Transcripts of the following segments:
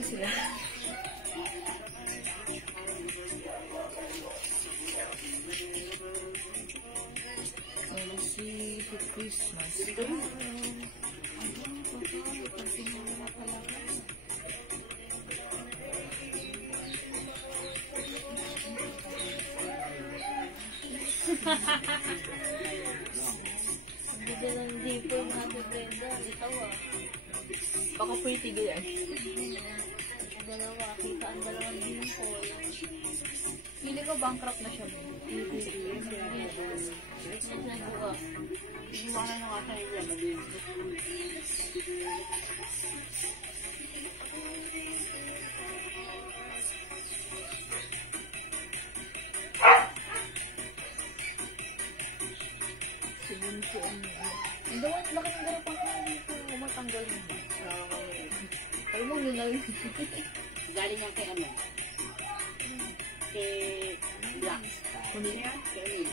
naman sila. Si Christmas. Hindi lang po yung natin Brenda. Ikaw Baka pretty yan. Ang dalawa. Kita ang dalawang dimple. Pili ko bankrupt na siya. Iwan na nga sa ila. Ang dawat, laki ng garapang ka dito. Matanggal mo. Alam mo, lunal. Galing yan kay ano? Kay Black. Kay Emil.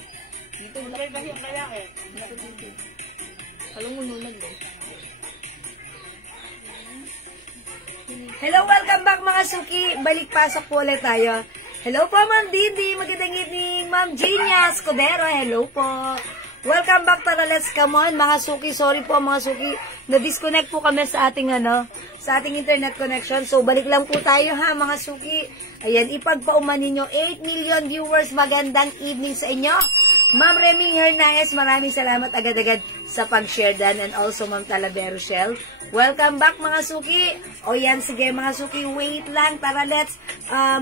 Dito, Kaya kasi ang lalaki. alam mo, lunal mo. Hello, welcome back mga suki. Balik pasok po ulit tayo. Hello po, Ma'am Dindi. Magandang evening. Ma'am Genia Escudero. Hello po. Welcome back, tara, let's come on, mga suki. Sorry po, mga suki. Na-disconnect po kami sa ating, sa ating internet connection. So, balik lang po tayo, ha, mga suki. Ayan, ipagpauman ninyo. 8 million viewers. Magandang evening sa inyo. Ma'am Reming Hernandez, maraming salamat agad-agad sa pag-share dan. And also, Ma'am Talavero Shell. Welcome back, mga suki. O yan, sige, mga suki, wait lang. Tara, let's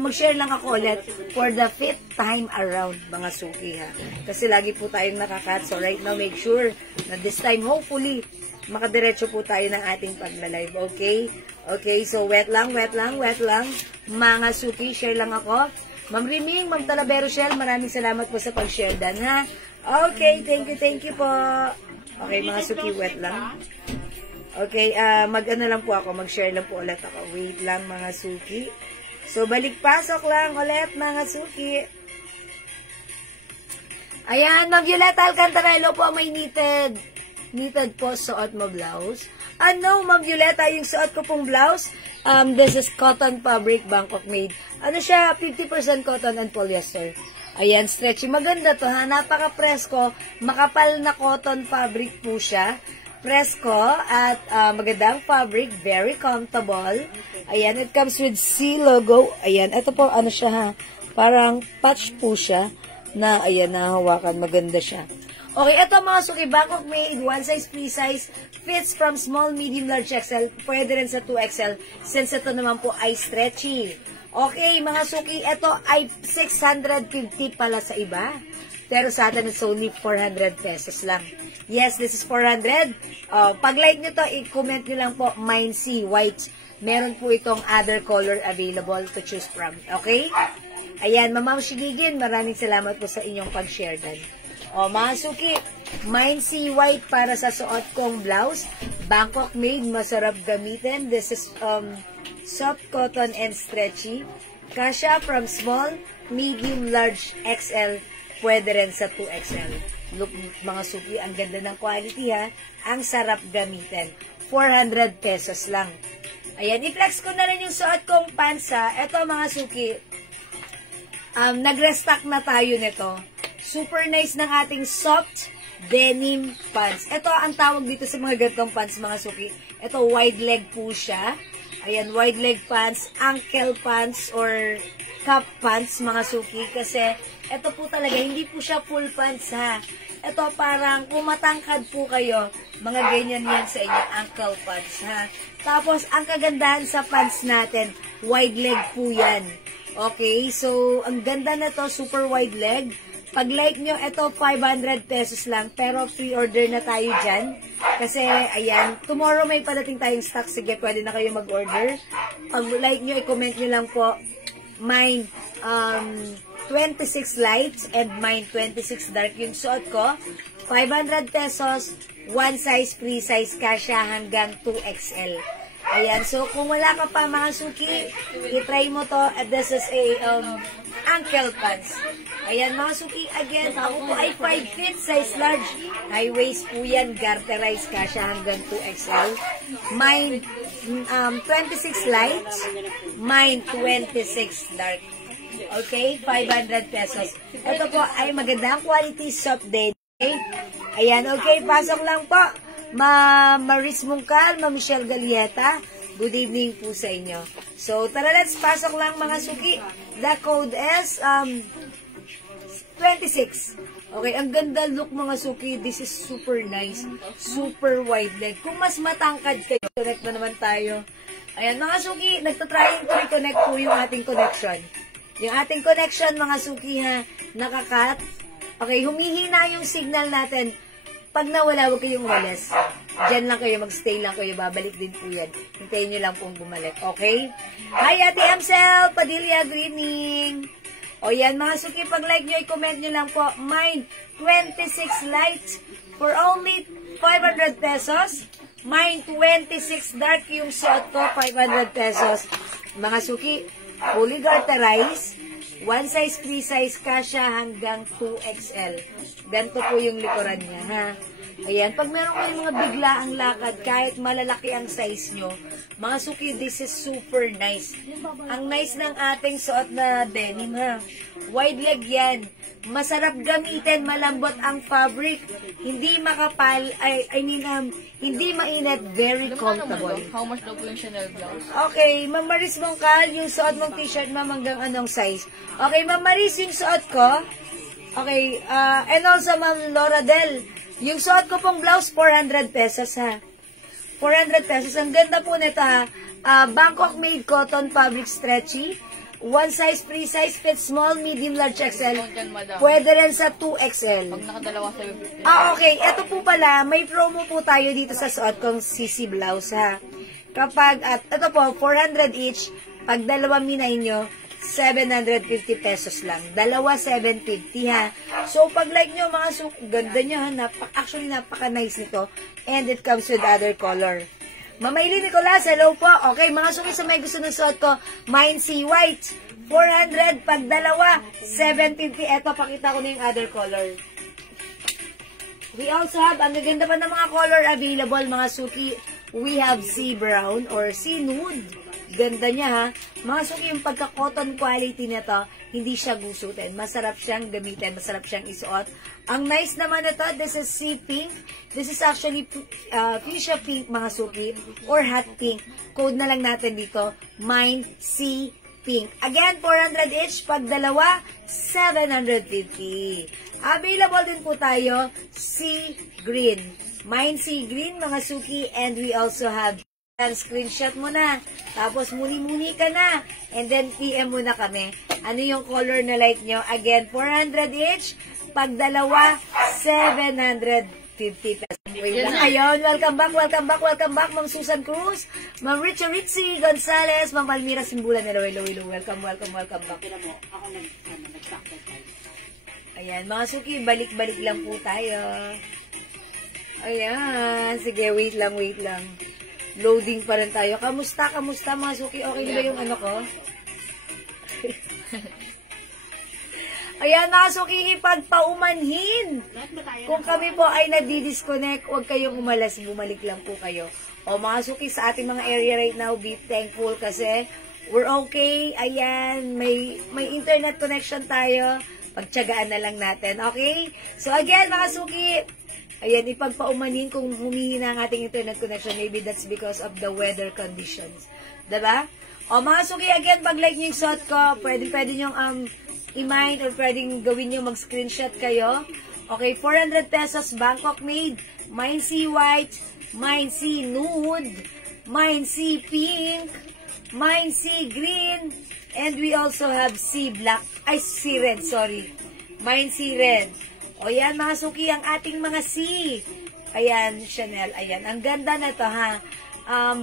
mag-share lang ako ulit for the 5th time around, mga suki, ha. Kasi lagi po tayong nakakat. So, right now, make sure na this time, hopefully, makadiretso po tayo ng ating pagla-live. Okay? Okay, so wet lang, wet lang, wet lang. Mga suki, share lang ako. Ma'am Riming, Ma'am Talavero Shell, maraming salamat po sa pag-share dan, ha. Okay, thank you po. Okay, mga suki, wet lang. Okay, mag-ano lang po ako, mag-share lang po ulit ako. Wait lang, mga suki. So, balik pasok lang ulit, mga suki. Ayan, Ma'am Violeta Alcantarello po, may knitted po suot mo blouse. Ano, Ma'am Violeta, yung suot ko pong blouse, this is cotton fabric, Bangkok made. Ano siya, 50% cotton and polyester. Ayan, stretchy. Maganda to, ha? Napaka-presko. Makapal na cotton fabric po siya. Presko at magandang fabric, very comfortable. Ayan, it comes with C logo. Ayan, ito po, ano siya, ha? Parang patch po siya na, ayan, nahawakan. Maganda siya. Okay, ito mga suki, Bangkok made, one size, free size, fits from small, medium, large XL, pwede rin sa 2XL, since ito naman po ay stretchy. Okay, mga suki, ito ay 650 pala sa iba. Pero sa atin, it's only 400 pesos lang. Yes, this is 400. Pag-like nyo to, i-comment nyo lang po, mine C, white. Meron po itong other color available to choose from. Okay? Ayan, Ma'am Shigigin, maraming salamat po sa inyong pag-share dan. Mga suki, mine C, white para sa suot kong blouse. Bangkok made, masarap gamitin. This is soft cotton and stretchy. Kasha from small, medium, large, XL. Pwede rin sa 2XL. Look, mga suki, ang ganda ng quality, ha. Ang sarap gamitin. 400 pesos lang. Ayan, i-flex ko na rin yung suot kong pants, ha. Ito, mga suki, nag-restock na tayo nito. Super nice ng ating soft denim pants. Ito, ang tawag dito sa mga gantong pants, mga suki. Ito, wide leg po siya. Ayan, wide leg pants, ankle pants, or cup pants, mga suki. Kasi, ito po talaga, hindi po siya full pants, ha. Ito parang, kung matangkad po kayo, mga ganyan yan sa inyo, ankle pants, ha. Tapos, ang kagandahan sa pants natin, wide leg po yan. Okay, so, ang ganda na to, super wide leg. Pag like nyo, ito 500 pesos lang, pero pre-order na tayo dyan. Kasi, ayan, tomorrow may padating tayong stock. Sige, pwede na kayo mag-order. Pag like nyo, i-comment nyo lang po, mine, 26 light and mine 26 dark yung suot ko. 500 pesos, one size, free size, kasya hanggang 2XL. Ayan, so kung wala ka pa mga suki, i-try mo to. This is a ankle pants. Ayan mga suki, again, ako po ay 5 feet, size large. High waist po yan, garterized, kasya hanggang 2XL. Mine 26 light, mine 26 dark. Okay, 500 pesos. Ito po ay magandang quality soft din. Okay? Ayan, okay, pasok lang po. Maris Mungkal, Michelle Galieta, good evening po sa inyo. So, tara, let's pasok lang mga suki. The code is 26. Okay, ang ganda look mga suki. This is super nice. Super wide leg. Kung mas matangkad kayo, connect na naman tayo. Ayan, mga suki, nagtatrying to reconnect po yung ating connection. Yung ating connection, mga suki ha, nakakat. Okay, humihina yung signal natin. Pag nawala, huwag kayong umalis. Diyan lang kayo, magstay lang kayo, babalik din po yan. Hintayin nyo lang pong bumalik, okay? Hi, Ate Amsel, Padilla, good evening. O yan, mga suki, pag like nyo, i-comment nyo lang po, mine 26 light for only 500 pesos. Mine 26 dark yung suot ko, 500 pesos. Mga suki, fully garterized, one size, free size, kasha hanggang 2XL. Ganito po yung likuran niya, ha? Ayan, pag meron kayong mga bigla ang lakad, kahit malalaki ang size nyo, mga suki, this is super nice. Ang nice ng ating suot na denim, ha? Wide leg yan. Masarap gamitin, malambot ang fabric. Hindi makapal, hindi mainit, very comfortable. How much daw po yung Chanel blouse? Okay, Ma'am Maris Mongkal, yung suot mong t-shirt, ma'am, hanggang anong size? Okay, Ma'am Maris, yung suot ko, okay, and also Ma'am Laura Del, yung suot ko pong blouse, 400 pesos ha. 400 pesos. Ang ganda po nito ha. Bangkok made cotton fabric stretchy. One size, free size, fit small, medium, large, XL. Pwede rin sa 2XL. Pag nakadalawa sa'yo, okay. Ito po pala, may promo po tayo dito sa suot kong CC blouse ha. Kapag, ito po, 400 each. Pag dalawa minay nyo, 750 pesos lang. Dalawa, 750 ha. So, pag like nyo, mga ganda nyo ha. Actually, napaka-nice nito. And it comes with other color. Mamaili Nicolas, hello po. Okay, mga suki sa may gusto ng suot ko, mine sea white. 400, pag dalawa, 750. Eto, pakita ko na yung other color. We also have, ang gaganda pa ng mga color available, mga suki. We have sea brown or sea nude. Ganda niya ha. Mga suki, yung pagka-cotton quality nito, hindi siya gusutin. Masarap siyang gamitin, masarap siyang isuot. Ang nice naman nito, this is sea pink. This is actually fuchsia pink, mga suki, or hot pink. Code na lang natin dito, mine sea pink. Again, 400 each. Pag dalawa, 750. Available din po tayo, sea green. Mine sea green, mga suki, and we also have screenshot mo na. Tapos muni-muni ka na. And then PM mo na kami. Ano yung color na like nyo? Again, 400 each. Pag dalawa, 750 pesos. Wait lang. Ayun, welcome back, welcome back, welcome back, Ma'am Susan Cruz, Ma'am Ritzy Gonzalez, Ma'am Palmira Simbulan. Hello, hello, hello. Welcome, welcome, welcome back. Ayan, mga suki, balik-balik lang po tayo. Ayan, sige, wait lang, wait lang. Loading pa rin tayo. Kamusta, kamusta mga suki? Okay na ba yung ano ko? Ayan mga suki, ipagpaumanhin. Kung kami po ay nadi-disconnect, huwag kayong umalas, bumalik lang po kayo. O mga suki, sa ating mga area right now, be thankful kasi we're okay. Ayan, may internet connection tayo. Pagtyagaan na lang natin, okay? So again mga suki, ayan, ipagpaumanin kung humihina ang ating internet connection. Maybe that's because of the weather conditions. Diba? O mga suki, again, pag like nyo yung shot ko, pwede nyo i-mind or pwedeng gawin nyo mag-screenshot kayo. Okay, 400 pesos, Bangkok made, mine sea white, mine sea nude, mine sea pink, mine sea green, and we also have sea black, sea red, sorry. Mine sea red. O yan mga suki, ang ating mga sea. Ayan, Chanel, ayan. Ang ganda na to ha.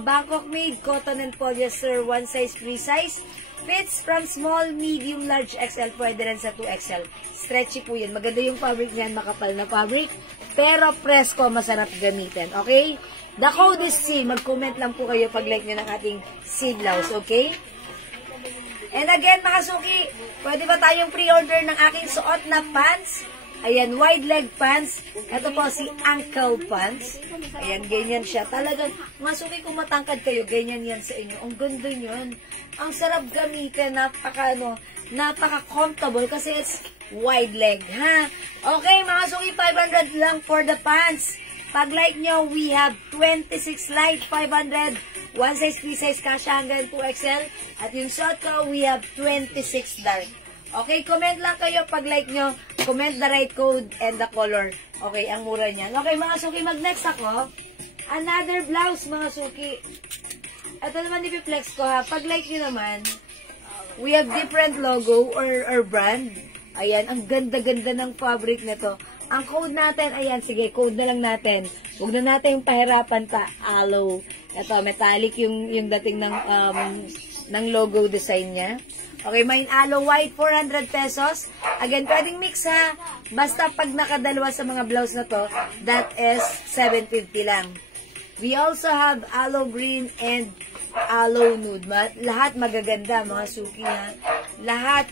Bangkok made, cotton and polyester, one size, free size. Fits from small, medium, large, XL. Pwede rin sa 2XL. Stretchy po yan. Maganda yung fabric niyan, makapal na fabric. Pero presko, masarap gamitin. Okay? The code is C. Mag-comment lang po kayo pag like nyo ng ating C blouse. Okay? And again, mga suki, pwede ba tayong pre-order ng aking suot na pants? Ayan, wide leg pants. Ito po si ankle pants. Ayan, ganyan siya. Talagang, masuki kung matangkad kayo, ganyan yan sa inyo. Ang ganda yun. Ang sarap gamitin, napaka-comfortable kasi it's wide leg, ha? Okay, mga suki, 500 lang for the pants. Pag like nyo, we have 26 light, 500. One size, 3 size, kasha hanggang 2XL. At yung short ko, we have 26 dark. Okay, comment lang kayo pag like nyo. Comment the right code and the color. Okay, ang mura niyan. Okay, mga suki, mag-next ako. Another blouse, mga suki. Ito naman ipiplex ko, ha. Pag like nyo naman, we have different logo or brand. Ayan, ang ganda-ganda ng fabric nito. Ang code natin, ayan, sige, code na lang natin. Huwag na natin yung pahirapan pa. Aloe. Ito, metallic yung dating ng logo design niya. Okay, may aloe white, 400 pesos. Again, pwedeng mix, ha. Basta pag nakadalawa sa mga blouse na to, that is 750 lang. We also have aloe green and aloe nude. Lahat magaganda, mga suki, ha. Lahat,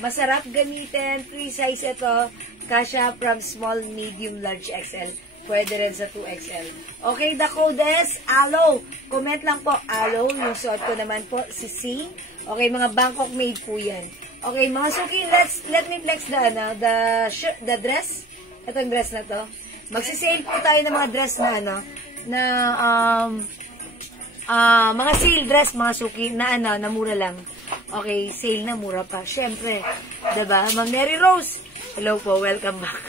masarap gamitin. 3 size ito. Kasha from small, medium, large, XL. Pwede rin sa 2XL. Okay, the code is aloe. Comment lang po, aloe. Yung suot ko naman po, si C. Okay, mga Bangkok made po yan. Okay, mga suki, let me flex the dress. Itong dress na to. Magsisale po tayo ng mga dress na mga sale dress, mga suki, na mura lang. Okay, sale na mura pa. Siyempre, diba? Ma'am Mary Rose, hello po, welcome back.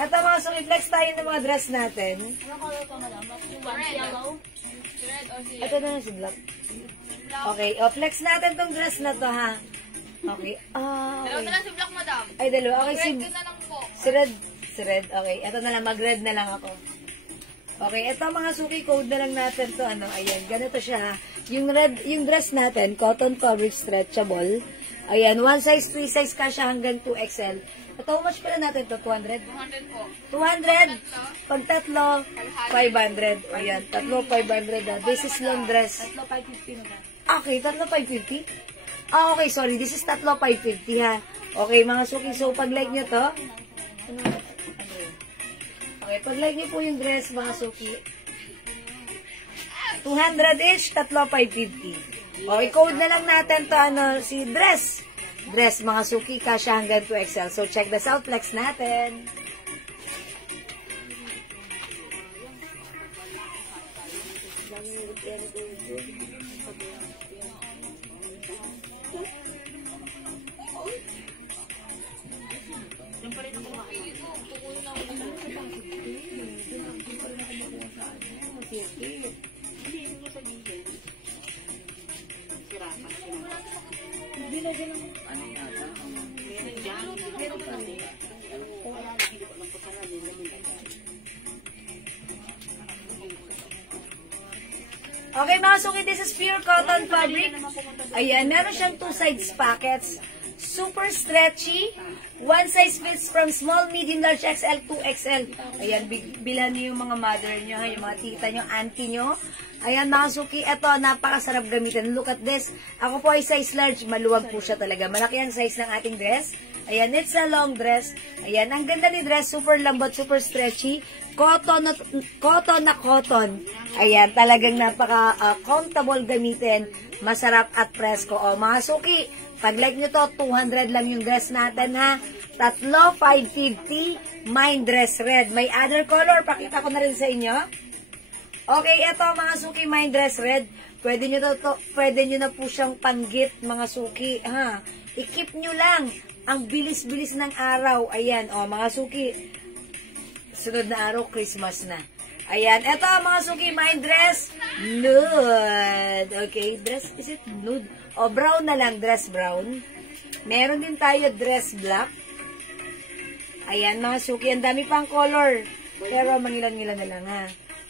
Eto mga suki, flex tayo ng mga dress natin. Ano color ko, madam? Yellow? Red or si Ito na si black. Okay, flex natin tong dress na to, ha. Okay. Dalawa na lang si black, madam. Ay, dalawa. Okay, Red na lang po. Si red. Okay, eto na lang, mag-red na lang ako. Okay, eto mga suki, code na lang natin to, ayan, ganito siya, ha. Yung dress natin, cotton fabric stretchable. Ayan, 1 size, 3 size kasha hanggang 2XL. Ito, how much pala natin to? 200? 200 po. 200? Pag tatlo, 500. Ayan, tatlo, 500. This is long dress. Tatlo, 550 naman. Okay, tatlo, 550? Okay, sorry. This is tatlo, 550, ha. Okay, mga suki. So, pag like nyo to, okay, pag like nyo po yung dress, mga suki, 200 each, tatlo, 550. Okay, code na lang natin to, si dress. Dress, mga suki, kasha hanggang 2XL. So, check this out, flex natin. Okay, mga suki, this is pure cotton fabric. Ayan, meron siyang 2 sides pockets. Super stretchy. 1 size fits from small, medium, large, XL, 2XL. Ayan, bilhan niyo yung mga mother nyo, yung mga tita nyo, auntie nyo. Ayan, mga suki, eto, napakasarap gamitin. Look at this. Ako po ay size large. Maluwag po siya talaga. Malaki ang size ng ating dress. Ayan, it's a long dress. Ayan, ang ganda ni dress. Super lambot, super stretchy. Cotton na cotton. Ayan, talagang napaka-comfortable gamitin. Masarap at presko. O, mga suki, pag like nyo to, 200 lang yung dress natin, ha. Tatlo, 550. Mine dress red. May other color. Pakita ko na rin sa inyo. Okay, eto mga suki, mine dress red. Pwede nyo na po siyang panggit, mga suki, ha. I-keep nyo lang. Ang bilis-bilis ng araw. Ayan, o, mga suki. Sunod na araw, Christmas na. Ayan, eto mga suki, mine dress nude. Okay, dress, is it nude? O, brown na lang, dress brown. Meron din tayo dress black. Ayan, mga suki, ang dami pang color. Pero mangilan-ngilan na lang, ha.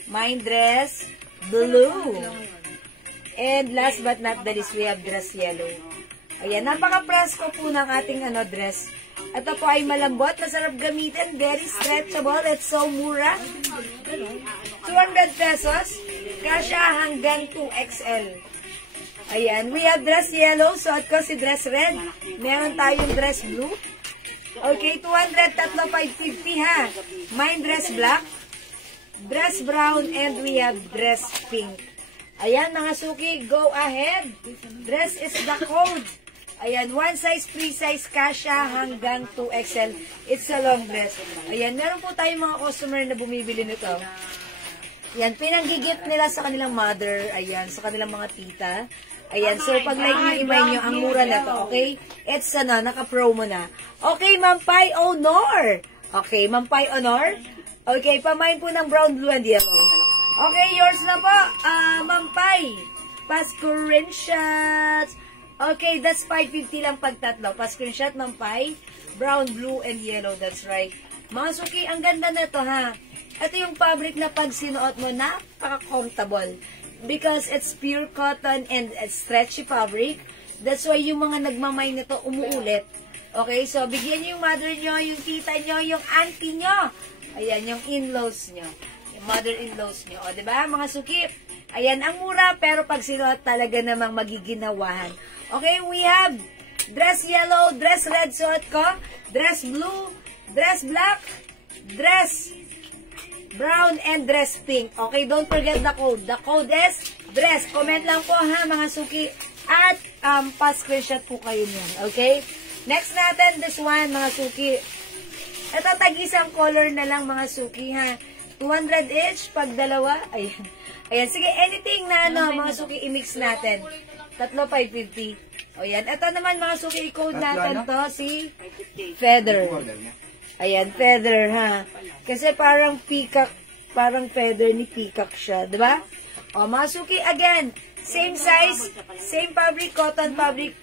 Mine dress blue. And last but not the least, we have dress yellow. Ayan, napaka-presko po ng ating dress. Ito po ay malambot, masarap gamitin, very stretchable, it's so mura. 200 pesos, kasha hanggang 2XL. Ayan, we have dress yellow, suot ko si dress red. Meron tayong dress blue. Okay, 200, tatlo, 550 ha. Mine dress black, dress brown, and we have dress pink. Ayan, mga suki, go ahead. Dress is the code. Ayan, 1 size, 3 size, kasha hanggang 2XL. It's a long dress. Ayan, meron po tayong mga customer na bumibili nito. Ayan, pinanggigit nila sa kanilang mother. Ayan, sa kanilang mga tita. Ayan, so pag like nyo, imay nyo, ang mura na to, okay? It's naka-promo na. Okay, Ma'am Pai Honor. Okay, Ma'am Pai Honor. Okay, pamain po ng brown, blue, and yellow. Okay, yours na po, Ma'am Pai. Pa-screenshots. Okay, that's 550 lang pag tatlo. Pa-screenshot, Ma'am Pai. Brown, blue, and yellow. That's right. Mga suki, ang ganda na to, ha? Ito yung fabric na pag sinuot mo, napaka-comfortable. Because it's pure cotton and it's stretchy fabric. That's why yung mga nagmamay nito umuulit. Okay, so bigyan nyo yung mother nyo, yung tita nyo, yung auntie nyo. Ayan, yung in-laws nyo. Mother-in-laws nyo. O, diba, mga suki? Ayan, ang mura, pero pag sinuot talaga namang magiginawahan. Okay, we have dress yellow, dress red suot ko, dress blue, dress black, dress brown, and dress pink. Okay, don't forget the code. The code is dress. Comment lang po ha, mga suki. At pa-screenshot po kayo niyan. Okay? Next natin, this one, mga suki. Ito, tag-isang color na lang, mga suki ha. 200 each, pag dalawa. Ayan. Ayan, sige, anything na mga suki, i-mix natin. Tatlo, 550. O yan. Ito naman, mga suki, i-code natin to, si feather. Ayan, feather, ha. Kasi parang peacock, parang feather ni peacock siya, diba? O, mga suki, again, same size, same fabric, cotton fabric.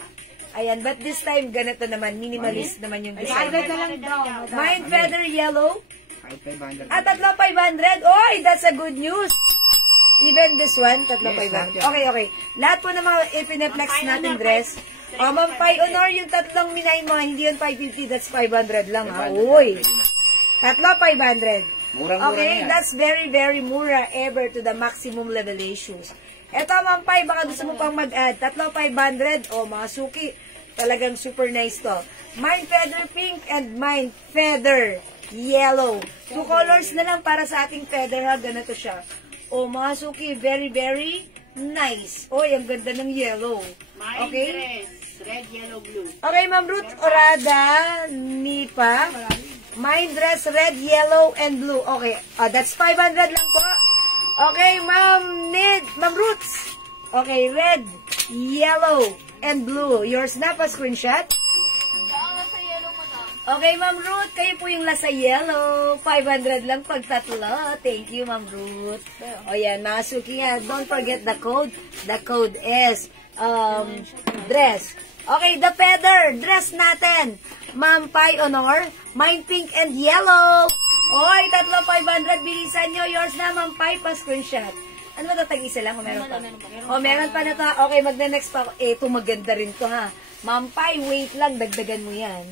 Ayan, but this time, ganito naman, minimalist naman yung design. Mine feather yellow. At tatlo 500. Oy, that's a good news. Even this one, tatlo 500. Okay, okay. Lahat po ng mga ipineplex natin dress. O, Ma'am Pai Honor, yung tatlong minay mo, hindi yun 550, that's 500 lang, ha? Uy. Tatlo 500. Okay, that's very, very mura ever to the maximum level issues. Eto, Ma'am Pai, baka gusto mo pang mag-add. Tatlo 500. O, mga suki, talagang super nice to. Mine feather pink and mine feather yellow. 2 colors na lang para sa ating feather, ha? Ganito siya. O, mga suki, very, very nice. Oy, ang ganda ng yellow. Okay? Red, yellow, blue. Okay, Ma'am Ruth Orada, Nipa. Mine dress, red, yellow, and blue. Okay, that's 500 lang po. Okay, Ma'am Ruth. Okay, red, yellow, and blue. Yours na pa, screenshot. Okay, Ma'am Ruth, kayo po yung lasa yellow. 500 lang pag tatlo. Thank you, Ma'am Ruth. O yan, mga suki nga, don't forget the code. The code is dress. Okay, the feather, dress natin. Ma'am Pai Honor, mine pink and yellow. Oy, tatlo 500, bilisan nyo. Yours na, Ma'am Pai, pa screenshot. Ano ba ito, tag-isa lang? O meron pa? O, meron pa na to. Okay, magna-next pa ako. Ito, maganda rin to, ha. Ma'am Pai, wait lang, dagdagan mo yan.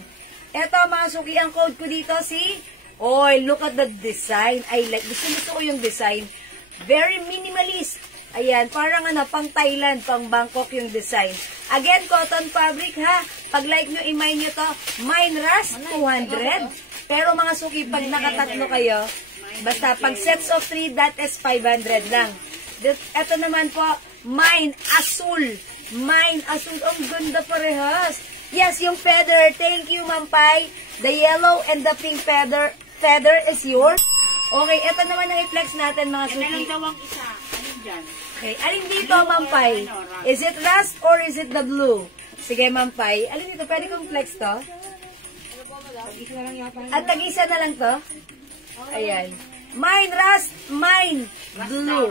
Ito, mga suki, ang code ko dito, oy, look at the design. I like, gusto ko yung design. Very minimalist. Ayan, parang pang Thailand, pang Bangkok yung design. Again, cotton fabric, ha. Pag like nyo, imay nyo to. Mine Rust, 200. Pero mga suki, pag nakatatlo kayo, basta pag sets of 3, that is 500 lang. Ito naman po, mine Azul. Mine Azul, ang ganda parehas. Yes, yung feather. Thank you, Ma'am Pai. The yellow and the pink feather is yours. Okay, ito naman ang i-flex natin, mga suki. Ito lang daw ang isa. Alin dyan? Okay, alin dito, Ma'am Pai? Is it rust or is it the blue? Sige, Ma'am Pai. Alin dito? Pwede kong flex to? At tag-isa na lang to? Ayan. Mine rust, mine blue.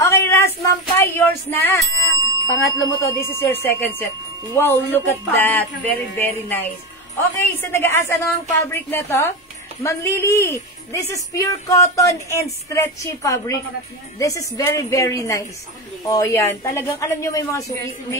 Okay, rust, Ma'am Pai, yours na. Pangatlo mo to. This is your second set. Wow, look at that. Very, very nice. Okay, so nag-aasa na ang fabric na to. Ma'am Lily, this is pure cotton and stretchy fabric. This is very, very nice. O, yan. Talagang, alam nyo, may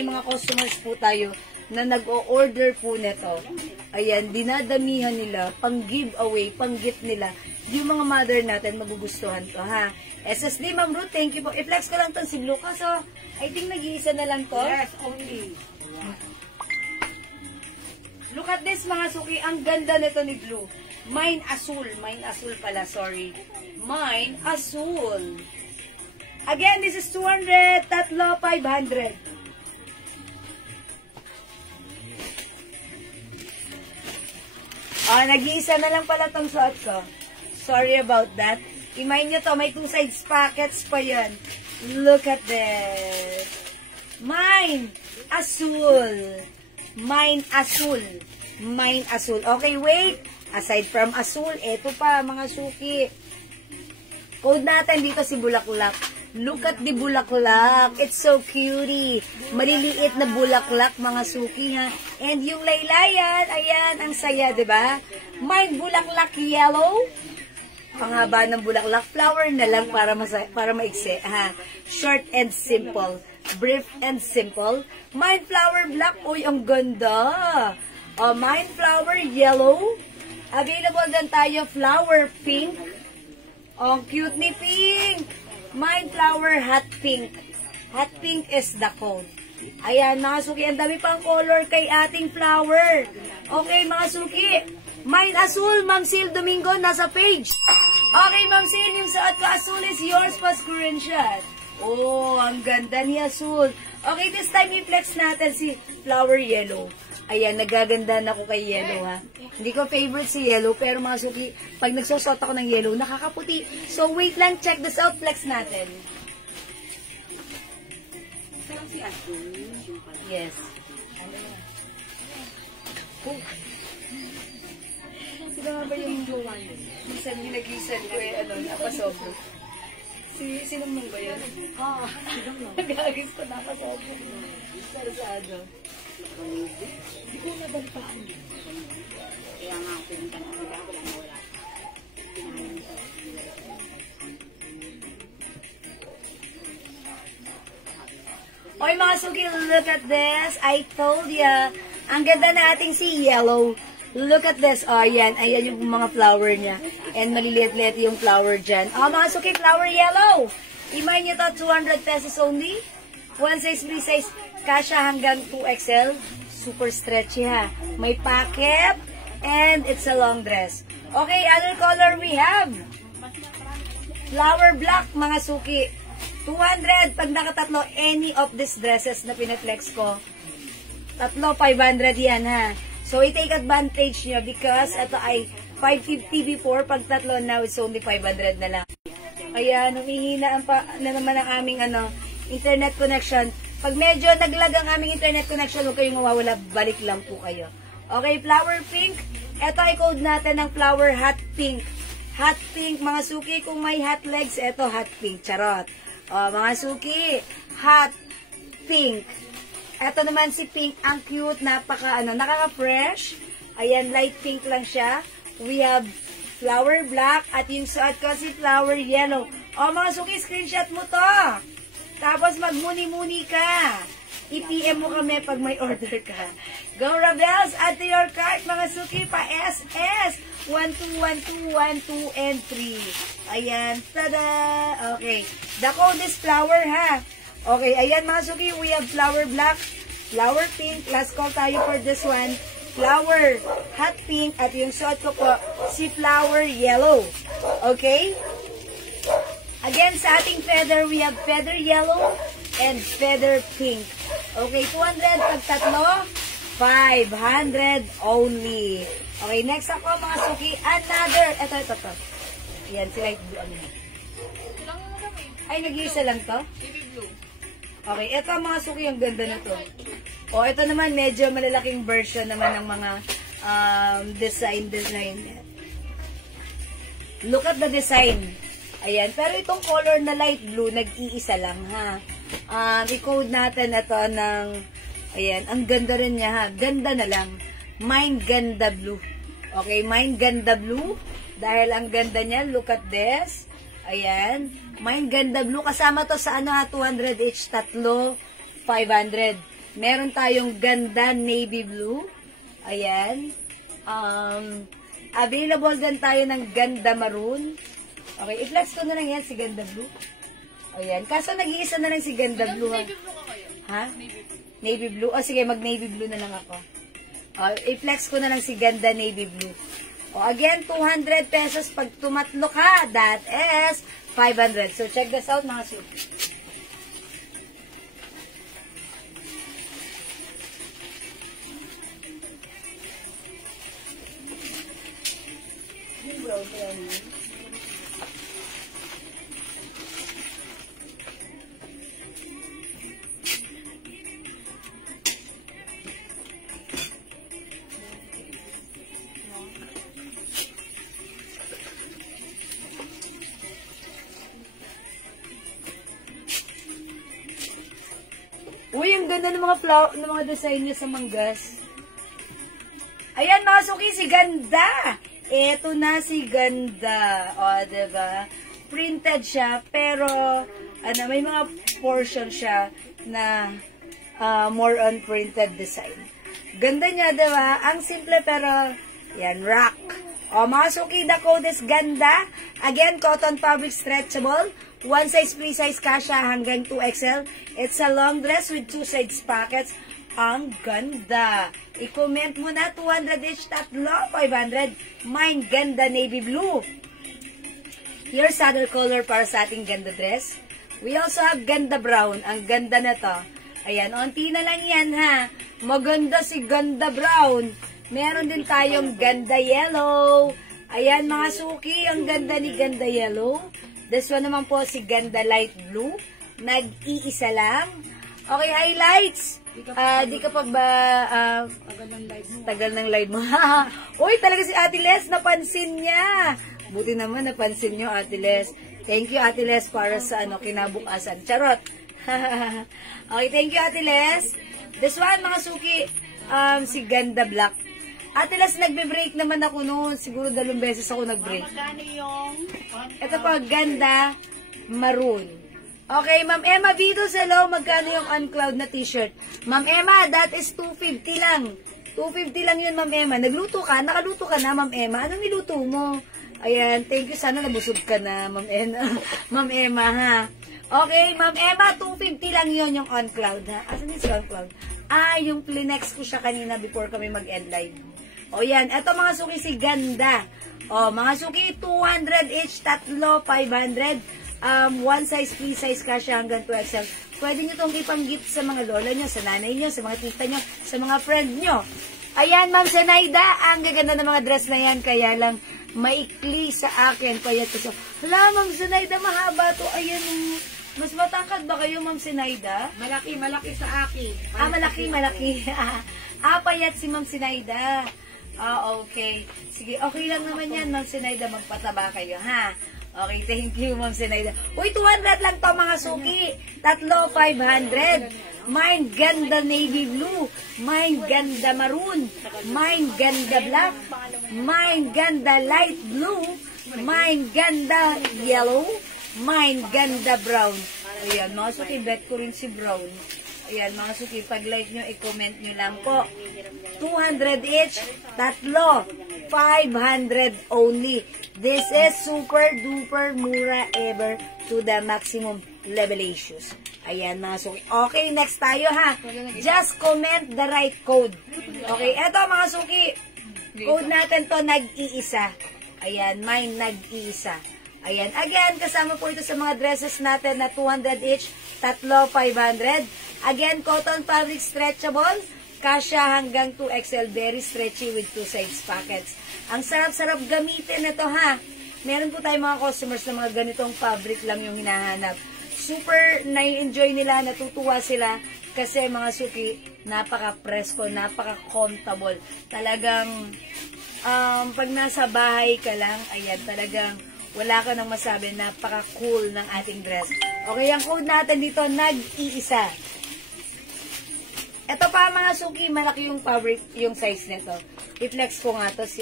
mga customers po tayo na nag-o-order po nito. Ayan, dinadamihan nila, pang giveaway, pang gift nila. Yung mga mother natin, magugustuhan to, ha? SSD, Ma'am Ruth, thank you po. I-flex ko lang to si Blue. So, I think nag-iisa na lang to. Yes, only. Look at this, mga suki. Ang ganda nito ni blue. Mine Azul. Mine Azul pala, sorry. Mine Azul. Again, this is 200. Tatlo, 500. Nag-iisa na lang pala tong suot ko. Sorry about that. Imayin nyo to, may 2 sides pockets pa yan. Look at this. Mine Azul. Mine Azul. Mine Azul. Okay, wait. Aside from Azul, eto pa, mga suki. Code natin dito si Bulaklak. Look at the bulaklak. It's so cutie. Maliliit na bulaklak, mga suki, ha. And yung laylayan, ayan, ang saya, diba? Mine Bulaklak Yellow. Panghaba ng bulaklak. Flower na lang para maiksi, ha. Short and simple. Brief and simple. Mine Flower Black. Uy, ang ganda. Mine Flower Yellow. Available din tayo Flower Pink. Ang cute ni Pink. Mine Flower Hot Pink. Hot Pink is the code. Ayan, mga suki. Ang dami pang color kay ating flower. Okay, mga suki. Mine Azul, Ma'am Sil Domingo, nasa page. Okay, Ma'am Sil, yung suot ko Azul is yours pa screenshot. Oh, ang ganda ni Azul. Okay, this time i-flex natin si Flower Yellow. Ayan, nagaganda na ako kay Yellow, ha. Hindi ko favorite si Yellow, pero mga suki, pag nagsusot ako ng Yellow, nakakaputi. So, wait lang, check this out, flex natin. Si Azul. Yes. Oh. Sino nga ba yung jowa niyo? Minsan ginag-isan ko napasobro. Sinong nung ba yun? Sinong nung? Nag-agis ko napasobro. Sarasado. Hindi ko nabalpaan. Kaya nga, pinuntan ako na wala. Oy, mga suki, look at this. I told ya. Ang ganda nating si Yellow. Look at this. Oh, yan. Ayan yung mga flower niya. And maliliit-liit yung flower dyan. Oh, mga suki, flower yellow. Imay niyo to, 200 pesos only. One size, free size. Kasha hanggang 2XL. Super stretchy, ha. May pocket. And it's a long dress. Okay, other color we have. Flower black, mga suki. 200 pag nakatatlo, any of these dresses na pinaflex ko. Tatlo, 500 yan, ha. So, i-take advantage nyo because ito ay 550 before. Pag tatlo, now it's only 500 na lang. Kaya, humihina na naman ang aming internet connection. Pag medyo naglag ang aming internet connection, huwag kayong mawawala. Balik lang po kayo. Okay, flower pink. Ito ay code natin ng flower hot pink. Hot pink, mga suki. Kung may hot legs, ito hot pink. Charot. Mga suki, hot pink. Ito naman si pink, ang cute, nakaka-fresh. Ayan, light pink lang siya. We have flower black at yung suot ko si flower yellow. Mga suki, screenshot mo to. Tapos magmuni-muni ka. I-PM mo kami pag may order ka. Go Rebels, add to your cart, mga suki, pa SS. 1212, 12, and 3. Ayan. Tada! Okay. The code is flower, ha? Okay. Ayan, mga suki. We have flower black, flower pink. Last call tayo for this one. Flower hot pink. At yung suot ko po, si flower yellow. Okay? Again, sa ating feather, we have feather yellow and feather pink. Okay, 200 pag tatlo, 500 only. Okay, next ako mga suki, another, ito. Ayan, si light blue. Ay, nag-iisa lang to? Baby blue. Okay, ito mga suki, ang ganda na to. Ito naman, medyo malalaking version naman ng mga design. Look at the design. Ayan, pero itong color na light blue, nag-iisa lang, ha. I-code natin ito ng, ayan, ang ganda rin niya, ha. Ganda na lang. Mine Ganda Blue. Okay, Mine Ganda Blue. Dahil ang ganda niya, look at this. Ayan. Mine Ganda Blue. Kasama to sa 200 each. Tatlo, 500. Meron tayong ganda Navy Blue. Ayan. Available din tayo ng ganda Maroon. Okay, i-flex ko na lang yan si Ganda Blue. Ayan. Kaso nag-iisa na lang si Ganda Blue, ha? Navy blue ka kayo? Ha? Navy Blue. Sige, mag-Navy Blue na lang ako. I-flex ko na lang si ganda navy blue. Again, 200 pesos pag tumatlo ka. That is 500. So, check this out, mga suki. Uy, ang ganda ng mga flower, ng mga design niya sa manggas. Ayan, mga suki, si ganda. Ito na si ganda. Diba? Printed siya, pero may mga portion siya na more on printed design. Ganda niya, diba? Ang simple pero, yan, rock. Mga suki, the code is ganda. Again, cotton fabric stretchable. One size, free size kasha hanggang 2XL. It's a long dress with two sides pockets. Ang ganda. I-comment mo na 200 each, tatlo, 500. Mine, ganda navy blue. Here's other color para sa ating ganda dress. We also have ganda brown. Ang ganda na to. Ayan, onti na lang yan ha. Maganda si ganda brown. Meron din tayong ganda yellow. Ayan mga suki, ang ganda ni ganda yellow. This one naman po si ganda light blue. Nag-iisa lang. Okay, highlights. Di ka pa ba tagal ng live mo? Uy, talaga si Ate Les, napansin niya. Buti naman napansin niyo, Ate Les. Thank you, Ate Les, para sa kinabukasan. Charot. Okay, thank you, Ate Les. This one, mga suki, si ganda black. Ate Les, nagbe-break naman ako noon. Siguro 2 beses ako nag-break. Ito po, ganda maroon. Okay, Ma'am Emma Vitos, hello. Magkano yung uncloud na t-shirt? Ma'am Emma, that is 250 lang. 250 lang yun, Ma'am Emma. Nagluto ka? Nakaluto ka na, Ma'am Emma? Anong niluto mo? Ayan, thank you. Sana nabusog ka na, Ma'am Emma. Ma'am Emma, ha? Okay, Ma'am Emma, 250 lang yun yung uncloud, ha? Asan yung si uncloud? Yung plinex ko siya kanina before kami mag-end live. Yan. Ito mga suki, si ganda. Mga suki, 200 each, tatlo, 500. One size, free size kasha hanggang 2XL. Pwede nyo itong ipang-gift sa mga lola nyo, sa nanay nyo, sa mga tita nyo, sa mga friend nyo. Ayan, Ma'am Zenaida, ang gaganda ng mga dress na yan, kaya lang maikli sa akin. Kaya ito, hala, Ma'am Zenaida, mahaba to. Ayan, mas matangkad ba kayo, Ma'am Zenaida? Malaki sa akin. Malaki. Payat si Ma'am Zenaida. Okay. Sige, okay lang naman yan, Ma'am Zenaida, magpataba kayo, ha? Okay, thank you, Ma'am Zenaida. Uy, 200 lang to mga suki. Tatlo, 500. Mine, ganda navy blue. Mine, ganda maroon. Mine, ganda black. Mine, ganda light blue. Mine, ganda yellow. Mine, ganda brown. Ayan, mga suki, bet ko rin si brown. Ayan, mga suki, pag-like nyo, i-comment nyo lang po. 200 each, tatlo, 500 only. This is super duper mura ever to the maximum level issues. Ayan, mga suki. Okay, next tayo ha. Just comment the right code. Okay, eto mga suki. Code natin to, nag-iisa. Ayan, mine, nag-iisa. Ayan, again, kasama po ito sa mga dresses natin na 200 each, tatlo, 500. Again, cotton fabric stretchable. Kasha hanggang 2XL, very stretchy with two sides pockets. Ang sarap-sarap gamitin ito ha. Meron po tayong mga customers na mga ganitong fabric lang yung hinahanap. Super na-enjoy nila, natutuwa sila kasi mga suki, napaka-presko, napaka-comfortable. Talagang, pag nasa bahay ka lang, ayan, talagang wala ka nang masabi, napaka-cool ng ating dress. Okay, ang code natin dito, nag-iisa. Ito pa mga suki, malaki yung fabric, yung size nito. I-flex ko nga to si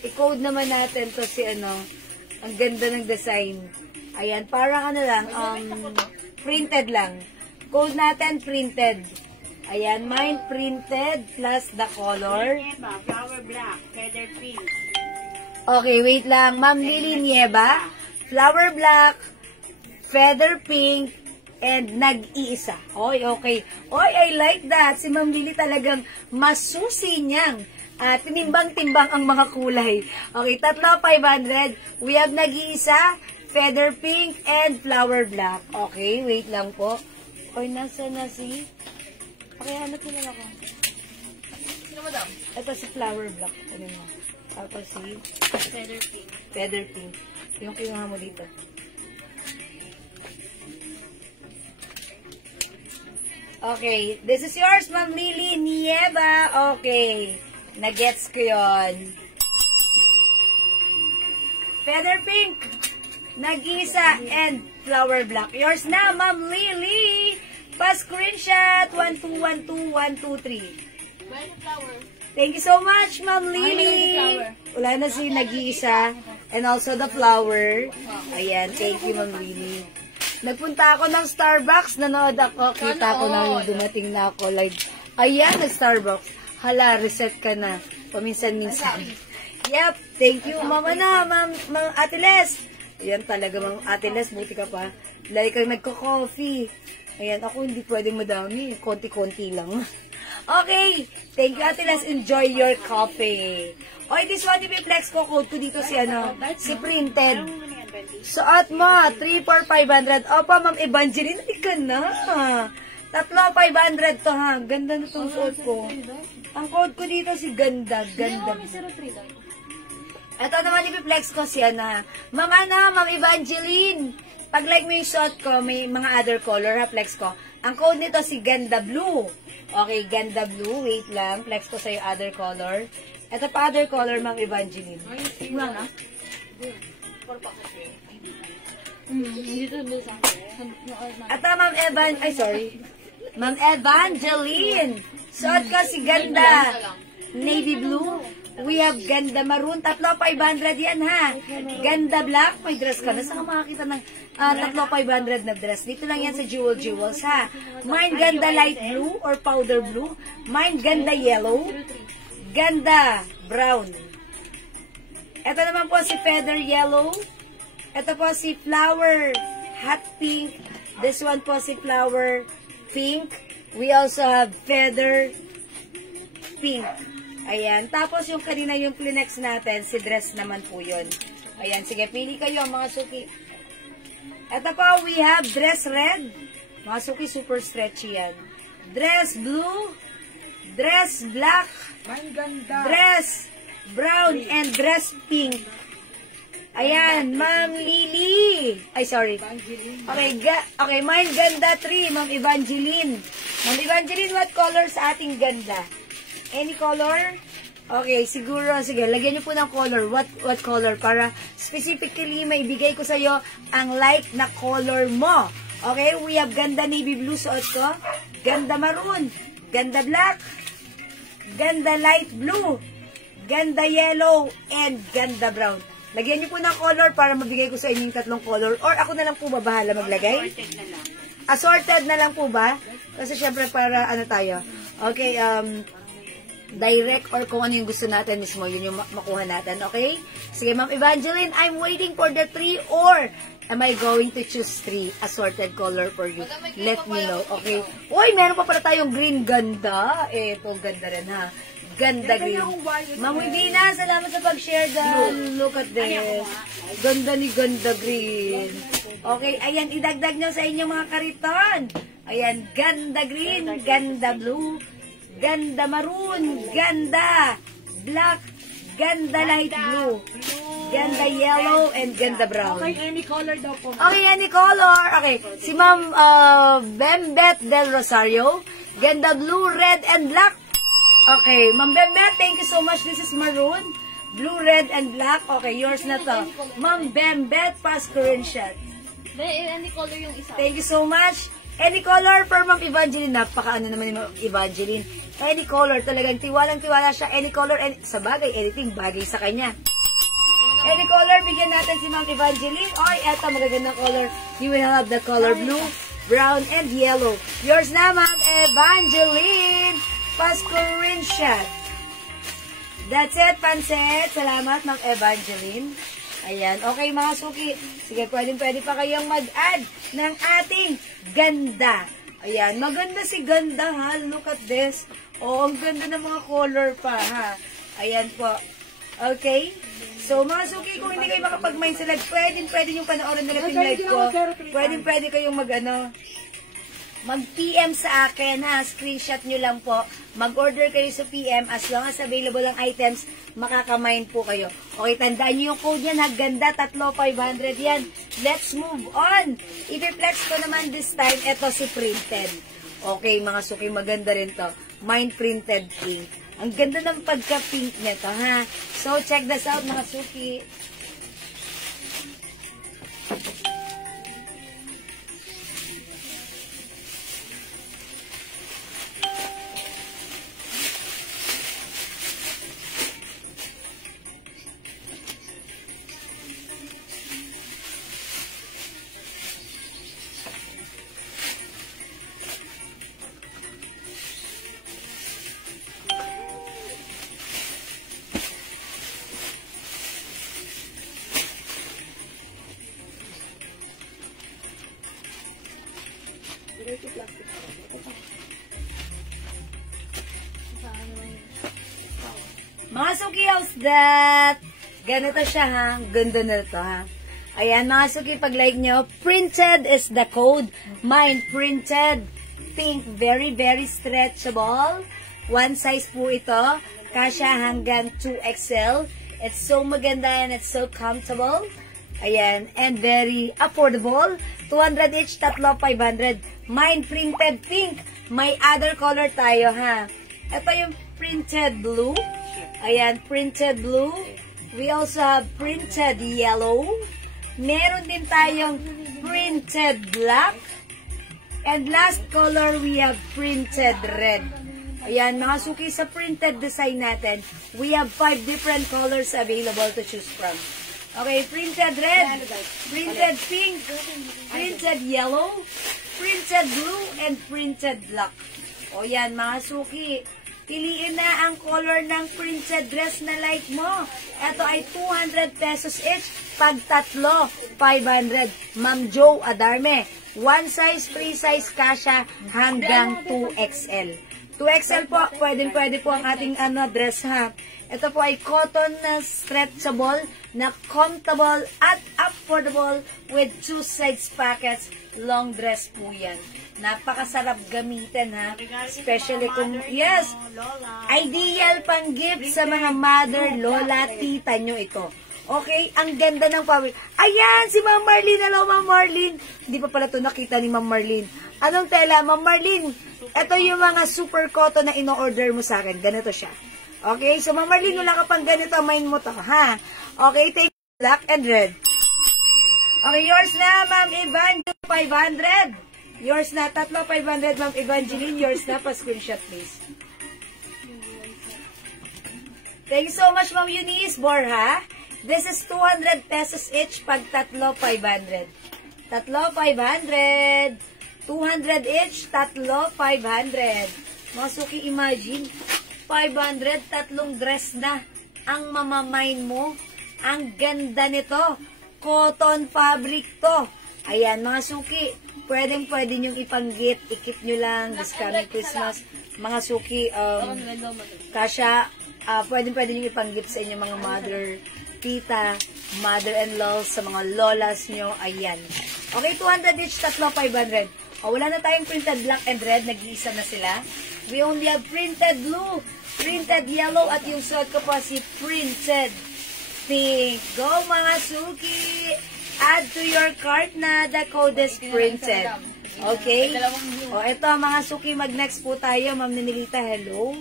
i-code naman natin to si ang ganda ng design. Ayan, parang lang, printed lang. Code natin, printed. Ayan, mine printed plus the color. Flower black, feather pink. Okay, wait lang. Ma'am Lily Nieva, flower black, feather pink, and nag-iisa. Oy, okay. Oy, I like that. Si Ma'am Lily talagang masusi niyang tinimbang-timbang ang mga kulay. Okay, 3,500. We have nag-iisa, feather pink, and flower black. Okay, wait lang po. Oy, nasa na si... Okay, hanap ko na ako. Sino madam? Ito si flower black. Ano mo? Tapos si... Feather pink. Feather pink. Yung kinuha mo dito. Okay, this is yours, Ma'am Lily Nieva. Okay, nagets ko yun. Feather pink, nag-isa, and flower black. Yours na, Ma'am Lily. Pa-screenshot, 1212123. Where's the flower? Thank you so much, Ma'am Lily. Wala na si nag-iisa. And also the flower. Ayan, thank you, Ma'am Lily. Nagpunta ako ng Starbucks, nanood ako, kita ko na dumating na ako, like, ayan, nag-Starbucks. Hala, reset ka na. Paminsan-minsan. Yep, thank you, Mama na, Ma'am Ate Les. Ayan talaga, Ma'am Ate Les, buti ka pa. Lagi kang nagko-coffee. Ayan, ako hindi pwedeng madami, konti-konti lang. Okay, thank you, Ate Les, enjoy your coffee. Oy, this one, yung flex ko, code ko dito si, si Printed. Suot mo, 3,4,500. Opo, Ma'am Evangeline, hindi ka na. 3,500 to, ha. Ganda na itong suot ko. Ang code ko dito si Ganda. Ganda. Ito naman i-flex ko si Ma'am Ma'am Evangeline. Pag like mo yung suot ko, may mga other color, ha, flex ko. Ang code nito si Ganda Blue. Okay, Ganda Blue. Wait lang, flex ko sa yung other color. Ito pa other color, Ma'am Evangeline. Wala na? At Ma'am Ma'am Evangeline. Suot ko si Ganda Navy Blue. We have Ganda Maroon. 3,500 yan, ha. Ganda Black. May dress ka. Nasa ka makakita ng 3,500 na dress. Dito lang yan sa Jewels, ha. Mine Ganda Light Blue or Powder Blue. Mine Ganda Yellow. Ganda Brown. Ito naman po si Feather Yellow. Ito po si Flower Hot Pink. This one po si Flower Pink. We also have Feather Pink. Ayan. Tapos yung kanina yung Kleenex natin, si dress naman po yun. Ayan. Sige, pili kayo mga suki. Ito po, we have dress red. Mga suki, super stretchy yan. Dress blue. Dress black. Dress brown and dress pink. Ayan, Ma'am Lily. Ay, sorry. Okay, mine Ganda 3, Ma'am Evangeline. Ma'am Evangeline, what color sa ating ganda? Any color? Okay, siguro, sige, lagyan niyo po ng color. What color? Para specifically may bigay ko sa iyo ang like na color mo. Okay, we have Ganda Navy Blue suot ko. Ganda Maroon. Ganda Black. Ganda Light Blue. Ganda Yellow. And Ganda Brown. Lagyan niyo po ng color para mabigay ko sa inyo yung tatlong color. Or ako na lang po ba bahala maglagay? Assorted na lang. Assorted na lang po ba? Kasi syempre para ano tayo. Okay, direct or kung ano yung gusto natin mismo, yun yung makuha natin. Okay? Sige, Ma'am Evangeline, I'm waiting for the 3 or am I going to choose 3 assorted color for you? Let me know. Okay? Uy, meron pa pala tayong green. Ganda. Ito, ganda rin ha. Ganda green. Ma'am Wibina, salamat sa pag-share dyan. Look at this. Ganda ni Ganda green. Okay, ayan, idagdag nyo sa inyong mga kariton. Ayan, Ganda green, Ganda blue, Ganda maroon, Ganda black, Ganda light blue, Ganda yellow, and Ganda brown. Okay, any color daw po. Okay, any color. Okay, si Ma'am Bembet Del Rosario, Ganda blue, red, and black. Okay, Ma'am Bembet, thank you so much. This is maroon, blue, red, and black. Okay, yours na to. Ma'am Bembet, pa-screenshot. Any color yung isa. Thank you so much. Any color for Ma'am Evangeline. Napaka-ano naman yung Evangeline. Any color. Talagang tiwalang-tiwala siya. Any color. Sa bagay, anything bagay sa kanya. Any color. Bigyan natin si Ma'am Evangeline. Oy, eto magagandang color. You will have the color blue, brown, and yellow. Yours na, Ma'am Evangeline. Pa-screenshot. That's it, Panset. Salamat, Ma'am Evangeline. Ayan. Okay, mga suki. Sige, pwede pa kayong mag-add ng ating ganda. Ayan. Maganda si ganda, ha? Look at this. Oh, ang ganda ng mga color pa, ha? Ayan po. Okay? So, mga suki, kung hindi kayo makapag-mind select, pwede yung panoorin nila yung live ko. Pwede kayong mag-PM sa akin, ha? Screenshot nyo lang po. Mag-order kayo sa PM. As long as available ang items, makakamind po kayo. Okay, tandaan nyo yung code yan, ha? Ganda, 3,500 yan. Let's move on. I-flex ko naman this time, ito si printed. Okay, mga suki, maganda rin to. Mind printed pink. Ang ganda ng pagka-pink nito, ha? So, check this out, mga suki. Mga suki, how's that? Ganito siya, ha? Ganda na ito, ha? Ayan, mga suki, pag-like nyo, printed is the code. Mine, printed. Pink, very, very stretchable. One size po ito. Kasya hanggang 2XL. It's so maganda and it's so comfortable. Ayan, and very affordable. 200 each, 3,500. Mine, printed pink. May other color tayo, ha? Ito yung printed blue. Ayan, printed blue. We also have printed yellow. Meron din tayong printed black. And last color, we have printed red. Ayan, mga suki, sa printed design natin, we have 5 different colors available to choose from. Okay, printed red, printed pink, printed yellow, printed blue, and printed black. O yan, mga suki, piliin na ang color ng printed dress na like mo. Ito ay 200 pesos each. Pag tatlo, 500. Ma'am Joe Adarme. One size, free size kasha hanggang 2XL. 2XL po, pwede po ang ating dress, ha. Ito po ay cotton na stretchable, na comfortable at affordable with 2 size pockets. Long dress po yan. Napakasarap gamitin, ha. Especially kung, yes, ideal pang gift sa mga mother, lola, tita nyo ito. Okay, ang ganda ng fabric. Ayan, si Ma'am Marlene. Hello, Ma'am Marlene. Hindi pa pala ito nakita ni Ma'am Marlene. Anong tela, Ma'am Marlene? Ito yung mga super cotton na ino-order mo sa akin. Ganito siya. Okay, so Ma'am Marlene, wala ka pang ganito, mind mo to, ha? Okay, take black and red. Okay, yours na, Ma'am Evangeline, 500. Yours na, 3,500, Ma'am Evangeline. Yours na, pa-screenshot, please. Thank you so much, Ma'am Eunice Borja. This is 200 pesos each pag 3,500. 3,500. 200 each, 3,500. Mga suki, imagine, 500, tatlong dress na ang mamamain mo. Ang ganda nito. Cotton fabric to. Ayan, mga suki, pwede nyong ipanggit. Ikip nyo lang this coming Christmas. Mga suki, kasya, pwede nyong ipanggit sa inyong mga mother, tita, mother-in-law, sa mga lolas nyo. Ayan. Okay, 200 each, 3,500. O, wala na tayong printed black and red. Nag-iisa na sila. We only have printed blue, printed yellow, at yung suot ko pa si printed pink. Go, mga suki! Add to your cart na the code is printed. Okay? O, ito, mga suki, mag-next po tayo. Ma'am Ninilita, hello.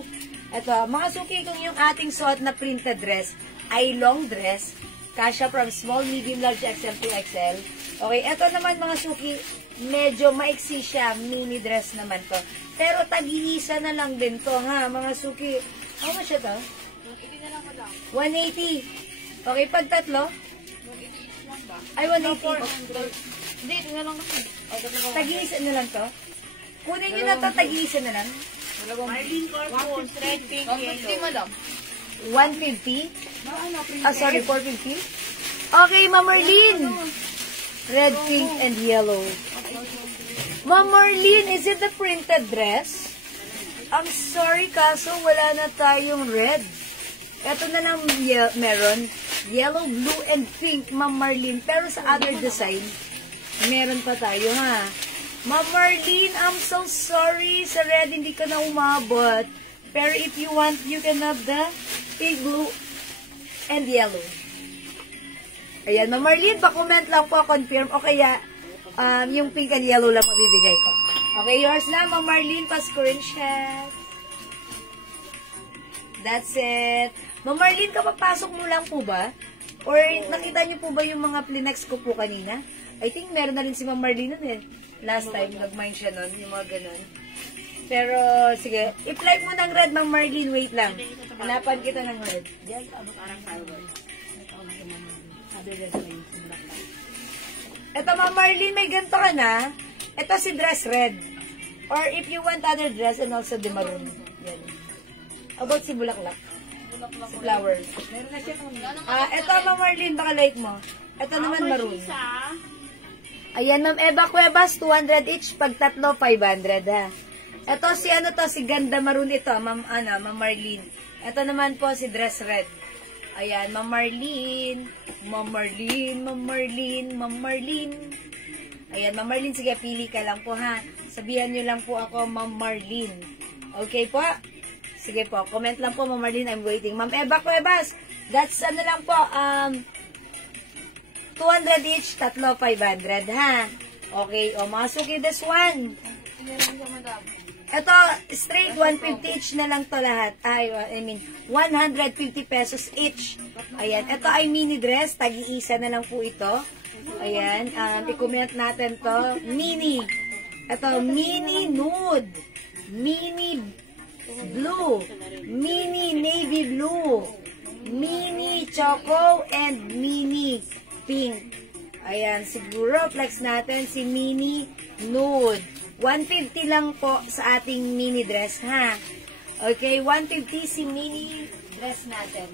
Ito, mga suki, kung yung ating suot na printed dress ay long dress, kasya from small, medium, large, XL to XL. Okay, ito naman, mga suki, medyo maiksi siya, mini dress naman to. Pero tag-iisa na lang din to, ha, mga suki. How much ito? 180 na lang ko lang. 180. Okay, pag tatlo? 180 lang ba? Ay, 180. Hindi, ito na lang kasi. Tag-iisa na lang to? Kunin nyo na to, tag-iisa na lang. Marlene Corpus, red, pink, yellow. 150 madam. 150? Ah, sorry, 450? Okay, Ma'am Marlene. Red, pink, and yellow. Ma'am Marlene, is it the printed dress? I'm sorry, kaso wala na tayong red. Ito na lang meron. Yellow, blue, and pink, Ma'am Marlene. Pero sa other design, meron pa tayo, ha? Ma'am Marlene, I'm so sorry. Sa red, hindi ka na umabot. Pero if you want, you can have the pink, blue, and yellow. Ayan, Ma'am Marlene, pa-comment lang po, confirm. O kaya, yung pink and yellow lang mabibigay ko. Okay, yours na, Ma'am Marlene, pa-screenshot. That's it. Ma'am Marlene, kapapasok mo lang po ba? Or nakita niyo po ba yung mga plinex ko po kanina? I think meron na rin si Ma'am Marlene nun eh. Last time, nag-mind siya nun, yung mga ganun. Pero, sige, i-like mo ng red, Ma'am Marlene, wait lang. Hanapan kita ng red. Diyan, parang fireworks. Ito, Ma'am Marlene, may ganito ka na. Ito si dress red. Or if you want other dress and also the maroon. Yan. About si bulaklak. Si flower. Ito, Ma'am Marlene, baka like mo. Ito naman maroon. Ayan, Ma'am Eva Cuevas, 200 each. Pag tatlo, 500 ha. Ito si ano to, si ganda maroon ito, Ma'am Marlene. Ito naman po si dress red. Ayan, Ma'am Marlene. Ma'am Marlene, Ma'am Marlene, Ma'am Marlene. Ayan, Ma'am Marlene, sige, pili ka lang po ha. Sabihan niyo lang po ako, Ma'am Marlene. Okay po? Sige po, comment lang po, Ma'am Marlene, I'm waiting. Ma'am Eva Cuevas, that's ano lang po, 200 each, tatlo, 500 ha. Okay, o, masuki this one. Ito, straight, 150 each na lang to lahat. Ay, I mean, 150 pesos each. Ayan, ito ay mini dress, tagi-isa na lang po ito. Ayan, i-comment natin to. Mini. Ito, mini nude. Mini blue. Mini navy blue. Mini choco and mini pink. Ayan, siguro flex natin si mini nude. 150 lang po sa ating mini dress, ha? Okay, 150 si mini dress natin.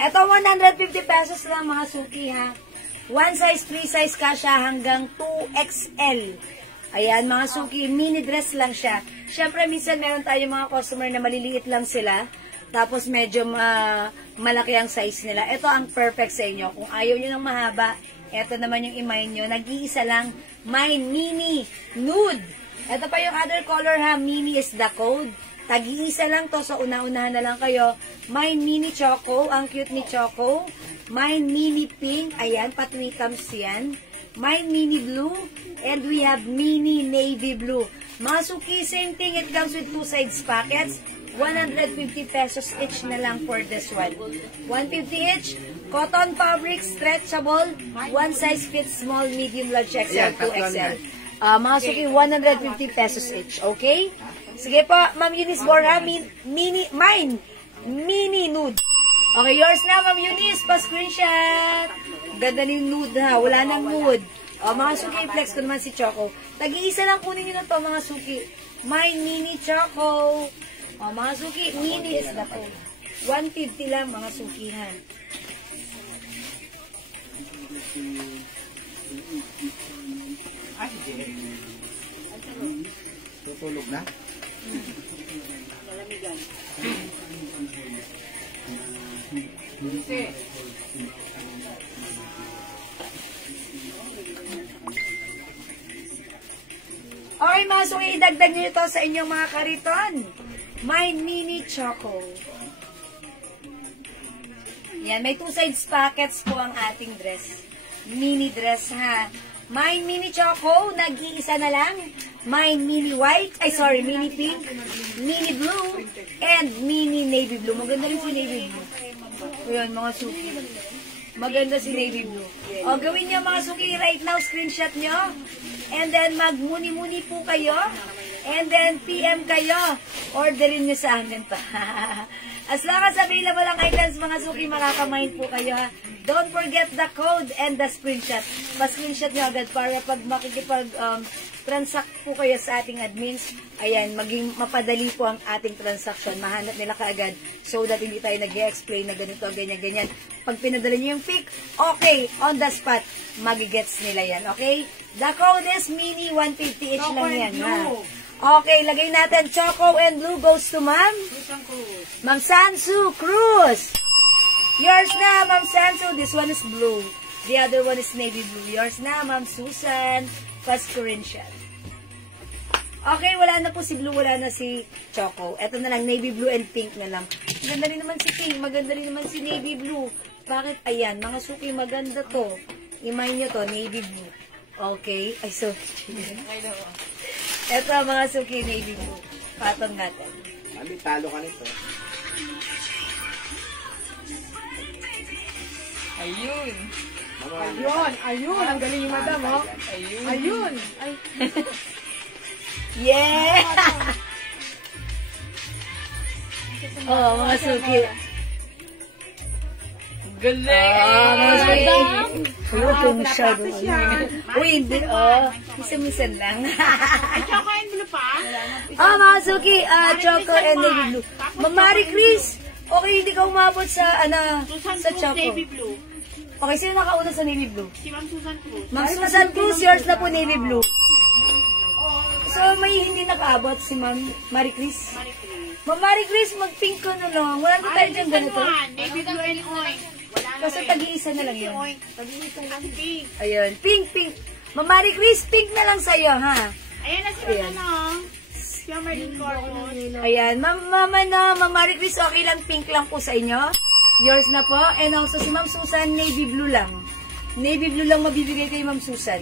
Ito, 150 pesos lang mga suki, ha. One size, free size ka siya hanggang 2XL. Ayan, mga suki, mini dress lang siya. Siyempre, minsan meron tayo mga customer na maliliit lang sila. Tapos, medyo malaki ang size nila. Ito ang perfect sa inyo. Kung ayaw nyo ng mahaba, ito naman yung imay nyo. Nag-iisa lang, mine mini nude. Ito pa yung other color, ha. Mini is the code. Tag-iisa lang to, so una-unahan na lang kayo. Mine mini choco, ang cute ni choco. Mine mini pink, ayan, patwikams yan. Mine mini blue, and we have mini navy blue. Mga suki, same thing, it comes with two sides packets. 150 pesos each na lang for this one. 150 each, cotton fabric, stretchable, one size fits small, medium, large, XL, 2XL. Mga suki, 150 pesos each, okay? Sige po, Ma'am Eunice Borja, mini nude. Okay, yours na, Ma'am Eunice, pa-screenshot. Ganda ni nude ha, wala nang nude. O, mga suki, flex ko naman si Choco. Tag-iisa lang kunin nyo na to, mga suki. Mine mini Choco. O, mga suki, mini is the code. 150 lang, mga suki ha. Ay, tutulog na? Malamigan. Okay, mga suki, idagdag nyo ito sa inyong mga kariton. Mine mini choco. Yan, may two sides packets po ang ating dress. Mini dress ha. Mine mini choco, nag-iisa na lang. Mine mini white, mini pink, mini blue, and mini navy blue. Maganda rin si navy blue. Ayan, mga suki. Maganda si navy blue. O, gawin nyo mga suki right now, screenshot nyo. And then, mag-muni-muni po kayo. And then, PM kayo. Orderin nyo sa amin pa. As long as available ang items, mga suki, makakamind po kayo, ha. Don't forget the code and the screenshot. Pa-screenshot nyo agad para pag transact po kayo sa ating admins, ayan, maging mapadali po ang ating transaction. Mahanap nila kaagad so that hindi tayo nag-explain na ganito, ganyan-ganyan. Pag pinadala nyo yung pick, okay, on the spot, magigets nila yan, okay? The code is mini 150 each lang yan, ha? Okay, lagay natin Choco and Blue goes to Ma'am Sansu Cruz. Yours na, Ma'am Sansu. This one is blue. The other one is navy blue. Yours na, Ma'am Susan. First Corinthian. Okay, wala na po si blue, wala na si Choco. Ito na lang, navy blue and pink na lang. Maganda rin naman si pink, maganda rin naman si navy blue. Bakit? Ayan, mga suki, maganda to. Imay nyo to, navy blue. Okay, ay so. Ito mga suki, navy blue. Patong natin. Mami, talo ka nito. Ayun. Ayun. Ang galing yung madam, oh. Ayun. Ay. Yeah! Oh, mga suki. Galing! Mga suki. Huwag ko masyado. Uy, hindi. Misa-misan lang. Choco and blue pa? Mga suki. Choco and navy blue. Mamari Chris. Okay, hindi ka umabot sa, sa Choco. Navy blue. Okay, sino nakauna sa navy blue? Si Ma'am Susan Cruz. Ma'am Susan Cruz, yours na po navy blue. So, may hindi nakaabot si Ma'am Marie Chris. Ma'am Marie Chris, mag-pink ko na lang. Wala na tayo dyan ganito. Navy blue and oink. Kasi tag-iisa na lang yun. Tag-iisa lang pink. Ayun, pink. Ma'am Marie Chris, pink na lang sa'yo, ha? Ayan na si Ma'am, si Marlene Corpus. Ayan, Ma'am Marie Chris, okay lang, pink lang po sa inyo. Yours na po. And also si Ma'am Susan, navy blue lang. Navy blue lang mabibigay kay Ma'am Susan.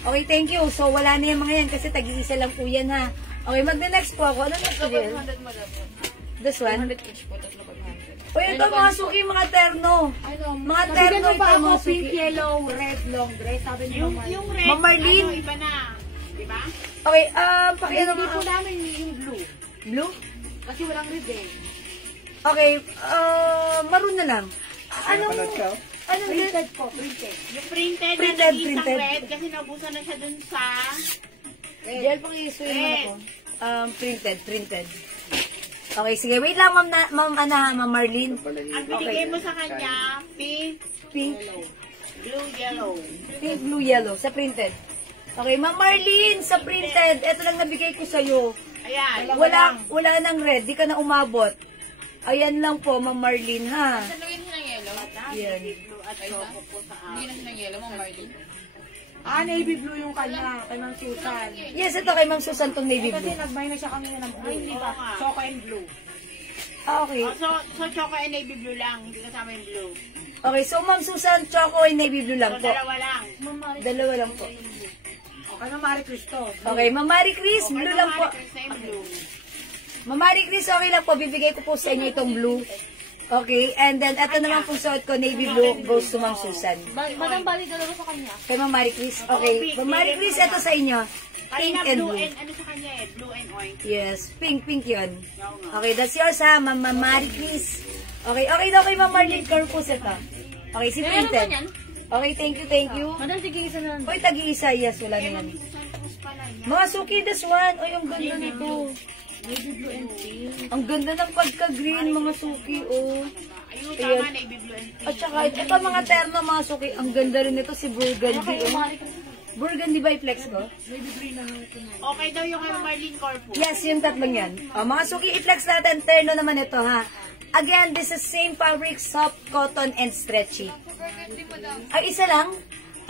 Okay, thank you. So, wala na yung mga yan kasi tag-iisa lang po yan, ha? Okay, mag-next po ako. Ano next po yan? This one? 100 each po, tatlo pag 100. O, ito mga suki, mga terno. Mga terno ito, mga suki. Pink, yellow, red, long dress. Sabi niyo yung red, Ma'am Marlene. iba na. Diba? Okay, pakiano Hindi mga... po namin yung blue. Blue? Kasi walang red eh. Okay, maroon na lang. Anong Printed po, printed. Yung printed na Printed, nag-isang printed. red kasi naubusan na siya dun sa Gel pang i-swing mo ako. Printed. Okay, sige. Wait lang, Ma'am Marlene. ang binigay mo sa kanya, pink, Pink, blue, yellow. pink, blue, yellow. Sa printed. Okay, Ma'am Marlene, sa printed. Ito lang nabigay ko sa'yo. Ayan. Wala nang red. Di ka na umabot. Ayan lang po, Ma'am Marlene, ha? Lagyan mo ng yellow. Yan. Blue at choco po sa Hindi na siya ng yellow, Ma'am Marlene. navy blue yung kanya, kay Ma'am Susan. Yes, ito kay Ma'am Susan tong navy Kasi blue. nag-buy na siya kanina ng blue. Hindi ba? Choco and blue. Okay. So choco and navy blue lang, hindi kasama yung blue. Okay, so Ma'am Susan, choco and navy blue lang So po. dalawa lang. Dalawa lang po. Ano Marie Cristo? Okay, Ma'am Marie Chris, blue lang po. Same blue. Ma'am Marie Chris, okay lang po. Bibigay ko po sa inyo itong blue. Okay, and then ito naman po suot ko, navy blue, goes to Ma'am Susan. Madang bali dalawa sa kanya. Kay Ma'am Marie Chris. Okay, Ma'am Marie Chris, ito sa inyo. Pink Kanina and blue blue. and ano sa kanya eh, blue and orange. Yes, pink yun. Okay, that's yours ha, Ma'am Marie Chris. Okay daw kay Ma'am Marlene Corpus ito. Okay, si printed. Okay, thank you. Madam, sige, isa na lang. Uy, tag-iisa, yes, wala na yan. Mga suki, this one. Uy, ang ganda nito. Navy blue and pink. Ang ganda ng pagka-green, mga suki, oh. Ayun, tama, navy blue and pink. At saka, ito mga terno, mga suki, ang ganda rin nito, si Burgundy, oh. Burgundy ba i-flex ko? Okay daw yung kay Marlene Corpus. Yes, yung tatlong yan. Oh, mga suki, i-flex natin, terno naman ito, ha. Again, this is same fabric, soft, cotton, and stretchy. Ay, isa lang?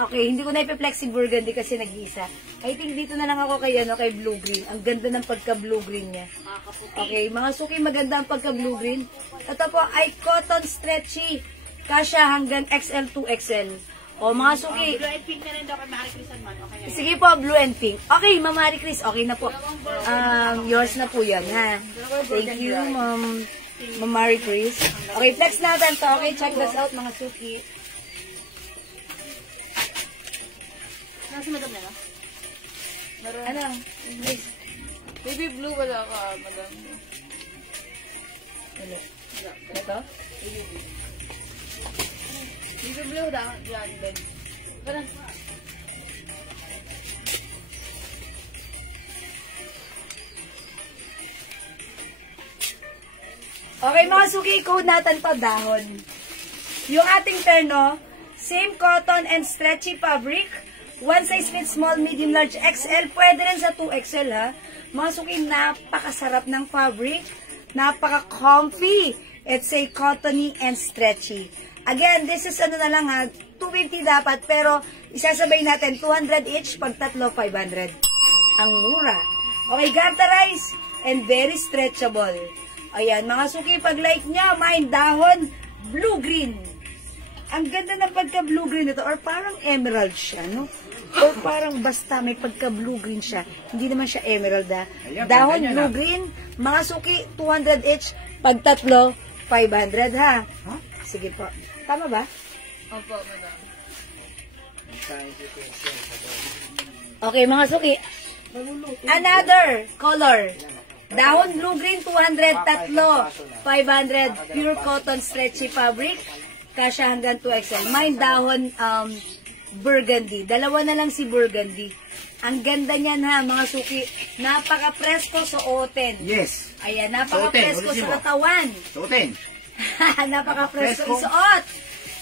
Okay, hindi ko na i-flex si Burgundy kasi nag-iisa. I think dito na lang ako kay, kay blue-green. Ang ganda ng pagka-blue-green niya. Okay, mga suki, maganda ang pagka-blue-green. Ito po ay cotton stretchy. Kasya hanggang XL to XL. O, mga suki. Blue and pink na rin daw kay Marie Chris man. Okay na. Sige po, blue and pink. Okay, Ma'am Marie Chris, okay na po. Yours na po yan, ha? Thank you, Ma'am Marie Chris. Okay, flex natin to. Okay, check this out, mga suki. Nasa madam na, no? Ano? Baby blue wala ka, madam. Ano? Ito? Baby blue daw, yan, Ben. Ganun. Okay, mga suki, code natin pa dahon. Yung ating terno, same cotton and stretchy fabric. One size fits small, medium, large, XL. Pwede rin sa 2XL, ha? Mga suki, napakasarap ng fabric. Napaka-comfy. It's a cottony and stretchy. Again, this is ano na lang, ha? 250 dapat, pero isasabay natin 200 each, pag tatlo, 500. Ang mura. Okay, garterized and very stretchable. Ayan, mga suki, pag like niya, main dahon, blue-green. Ang ganda ng pagka-blue-green ito, or parang emerald siya, no? Or parang basta may pagka-blue-green siya. Hindi naman siya emerald, ha? Dahon, blue-green, mga suki, 200 each, pag tatlo, 500, ha? Sige po. Tama ba? Opo, madam. Okay, mga suki. Another color. Dahon blue-green, 200, tatlo, 500, pure cotton stretchy fabric, kasya hanggang 2XL. May dahon burgundy. Dalawa na lang si burgundy. Ang ganda niyan, ha, mga suki. Napaka-presko suotin. Yes. Ayan, napaka-presko sa katawan. Suotin. Napaka-presko isuot.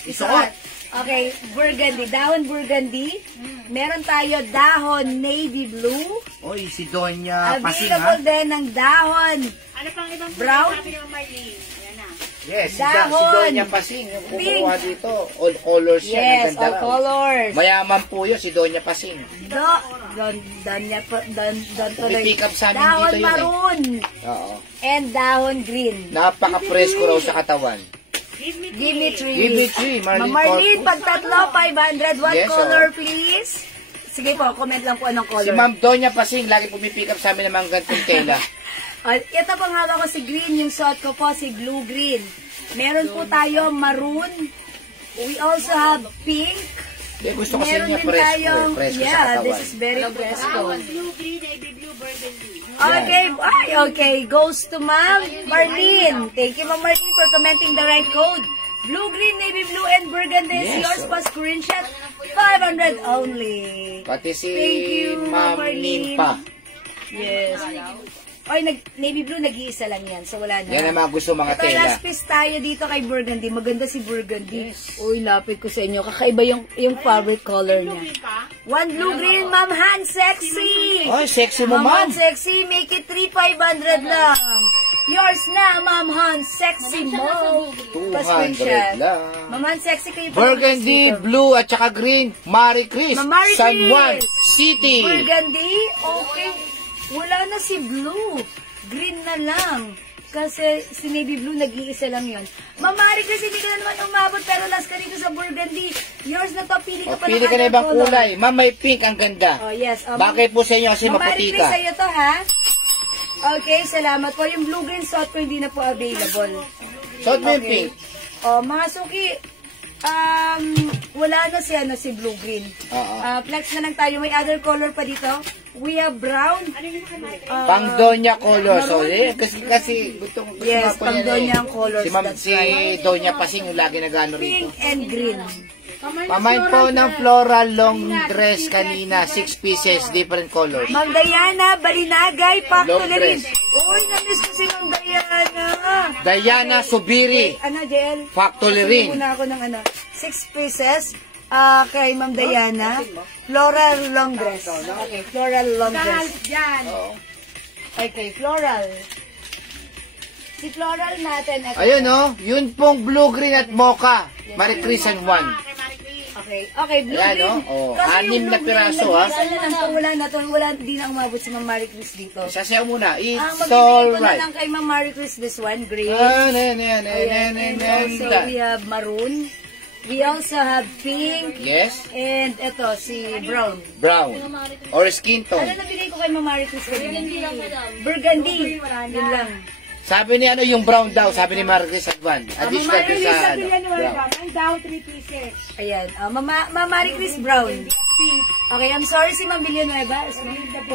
Isuot. Okay, burgundy. Dahon burgundy. Meron tayo dahon navy blue. Oy, si Donya Pasing, ha? Available din ng dahon. Ano pang ibang Brown? sabi naman, Marlene? Ayan na. Yes, si Dahon. Donya Pasing. Yung kumukuha dito. All colors yan. Yes, Ang ganda all raw. colors. Mayaman po yun, si Donya Pasing. Don tuloy. Pipick up sa amin Dahon dito yun, eh. maroon. Oo. And dahon green. Napaka-presko raw sa katawan. Give me Give me three. Give me three, Marlene. Marlene, pag tatlo, 500. What Yes, color, oh. please? Sige po, comment lang po anong color. Si Ma'am Donya Pasing, lagi pumipick up sa amin ng mga gantong tela. Ito pong hawak ko si green, yung suot ko po si blue green. Meron po tayo maroon. We also have pink. Di, gusto kasi Meron niya din presko, tayong, presko sa yeah, katawan. this is very fresco. blue, green, navy blue, burgundy. Okay, okay, goes to Ma'am Marlene. Thank you, Ma'am Marlene, for commenting the right code. Blue, green, navy blue, and burgundy is Yes, yours oh. pa screenshot. 500 only. Pati si Thank you, Ma'am Marlene. Nimpa. Yes. Oy, navy blue, nag-iisa lang yan. So, wala na. Yan ang mga gusto mga Ito, tela. last piece tayo dito kay Burgundy. Maganda si Burgundy. Uy, lapit ko sa inyo. Kakaiba yung fabric color niya. One blue-green, Ma'am Han, sexy! Ay, sexy mo, Ma'am Han, ma'am. sexy. Make it 3,500 lang. Yours na, Ma'am Han, sexy mo. 200 lang. Ma'am Han, sexy kayo. Burgundy, blue, at saka green. Marie Chris, Ma'am Marie San Chris. Juan City. Burgundy? Okay. Wala na si blue. Green na lang. Kasi si navy blue, nag-iisa lang yun. Ma'am Marie Chris, hindi ka na naman umabot, pero last ka dito sa burgundy. Yours na to, pili ka pa Pili ka na ibang kulay. Ma'am, may pink, ang ganda. Oh, yes. Bakit po sa inyo kasi Ma'am maputi Marie ka? Chris, sa'yo to, ha? Okay, salamat po. Yung blue-green suot ko hindi na po available. Suot mo yung pink. Oh, mga suki, wala na si blue-green. Oo. Flex na lang tayo. May other color pa dito. We have brown. Pang Donya color. So, kasi gusto Yes, nga po pang yan, Donya ang colors, Si Ma'am, that's si right. Donya Pasing yung lagi nag-ano rito. Pink and green. Pamain po ng floral long dress kanina. 6 pieces, different colors. Ma'am Diana, Balinagay, Long Factory rin. dress. Uy, namiss ko si Ma'am Diana. Diana Subiri. Ano, JL? Factory rin. Muna ako ng 6 pieces. Kay Ma'am Diana. Floral long dress. Okay, floral long dress. Okay, floral. Si floral natin. Ito. Ayun oh, yun pong blue, green at mocha. Marie Chris San Juan. Okay, blue Ayan, green. oh. Kasi Anim yung na blue green, piraso, ha? nag-iisa na lang to, wala, di na umabot si Ma'am Marie Chris dito. Sasayaw muna. It's Magbibigay ko na alright. lang kay Ma'am Marie Chris this one, green. And And also we have maroon. We also have pink. Yes. And ito, si brown. Brown. Or skin Ano tone. nabigay ko kay Mama Maricris? Hindi lang, madam. Burgundy. Yun lang. Sabi ni ano yung brown daw, sabi ni Marcus Advan. Additional to sa ano, brown. Ang daw 3 pieces. Ayan. Mama Maricris brown. Pink. Okay, I'm sorry si Ma'am Villanueva.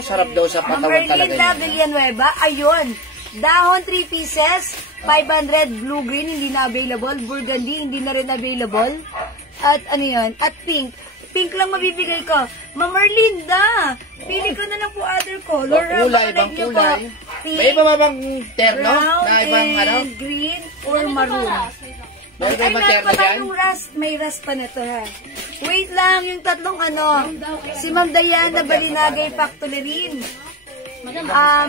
Sarap daw sa Ma'am patawan talaga Merlinda niya. Villanueva. Ayun. Dahon 3 pieces. 500 blue-green, hindi na available. Burgundy, hindi na rin available. At ano yun? At pink. Pink lang mabibigay ko. Ma'am Merlinda, pili ko na lang po other color. Kulay, ibang Like niyo po, kulay. pink, May iba ba bang terno? brown, Na ibang ano? and green, or maroon. Meron Ay, ba ibang meron terno pa dyan? tayong rust. May rust pa na to, ha. Wait lang, yung tatlong ano. Si Ma'am Diana Balinagay Factolerin.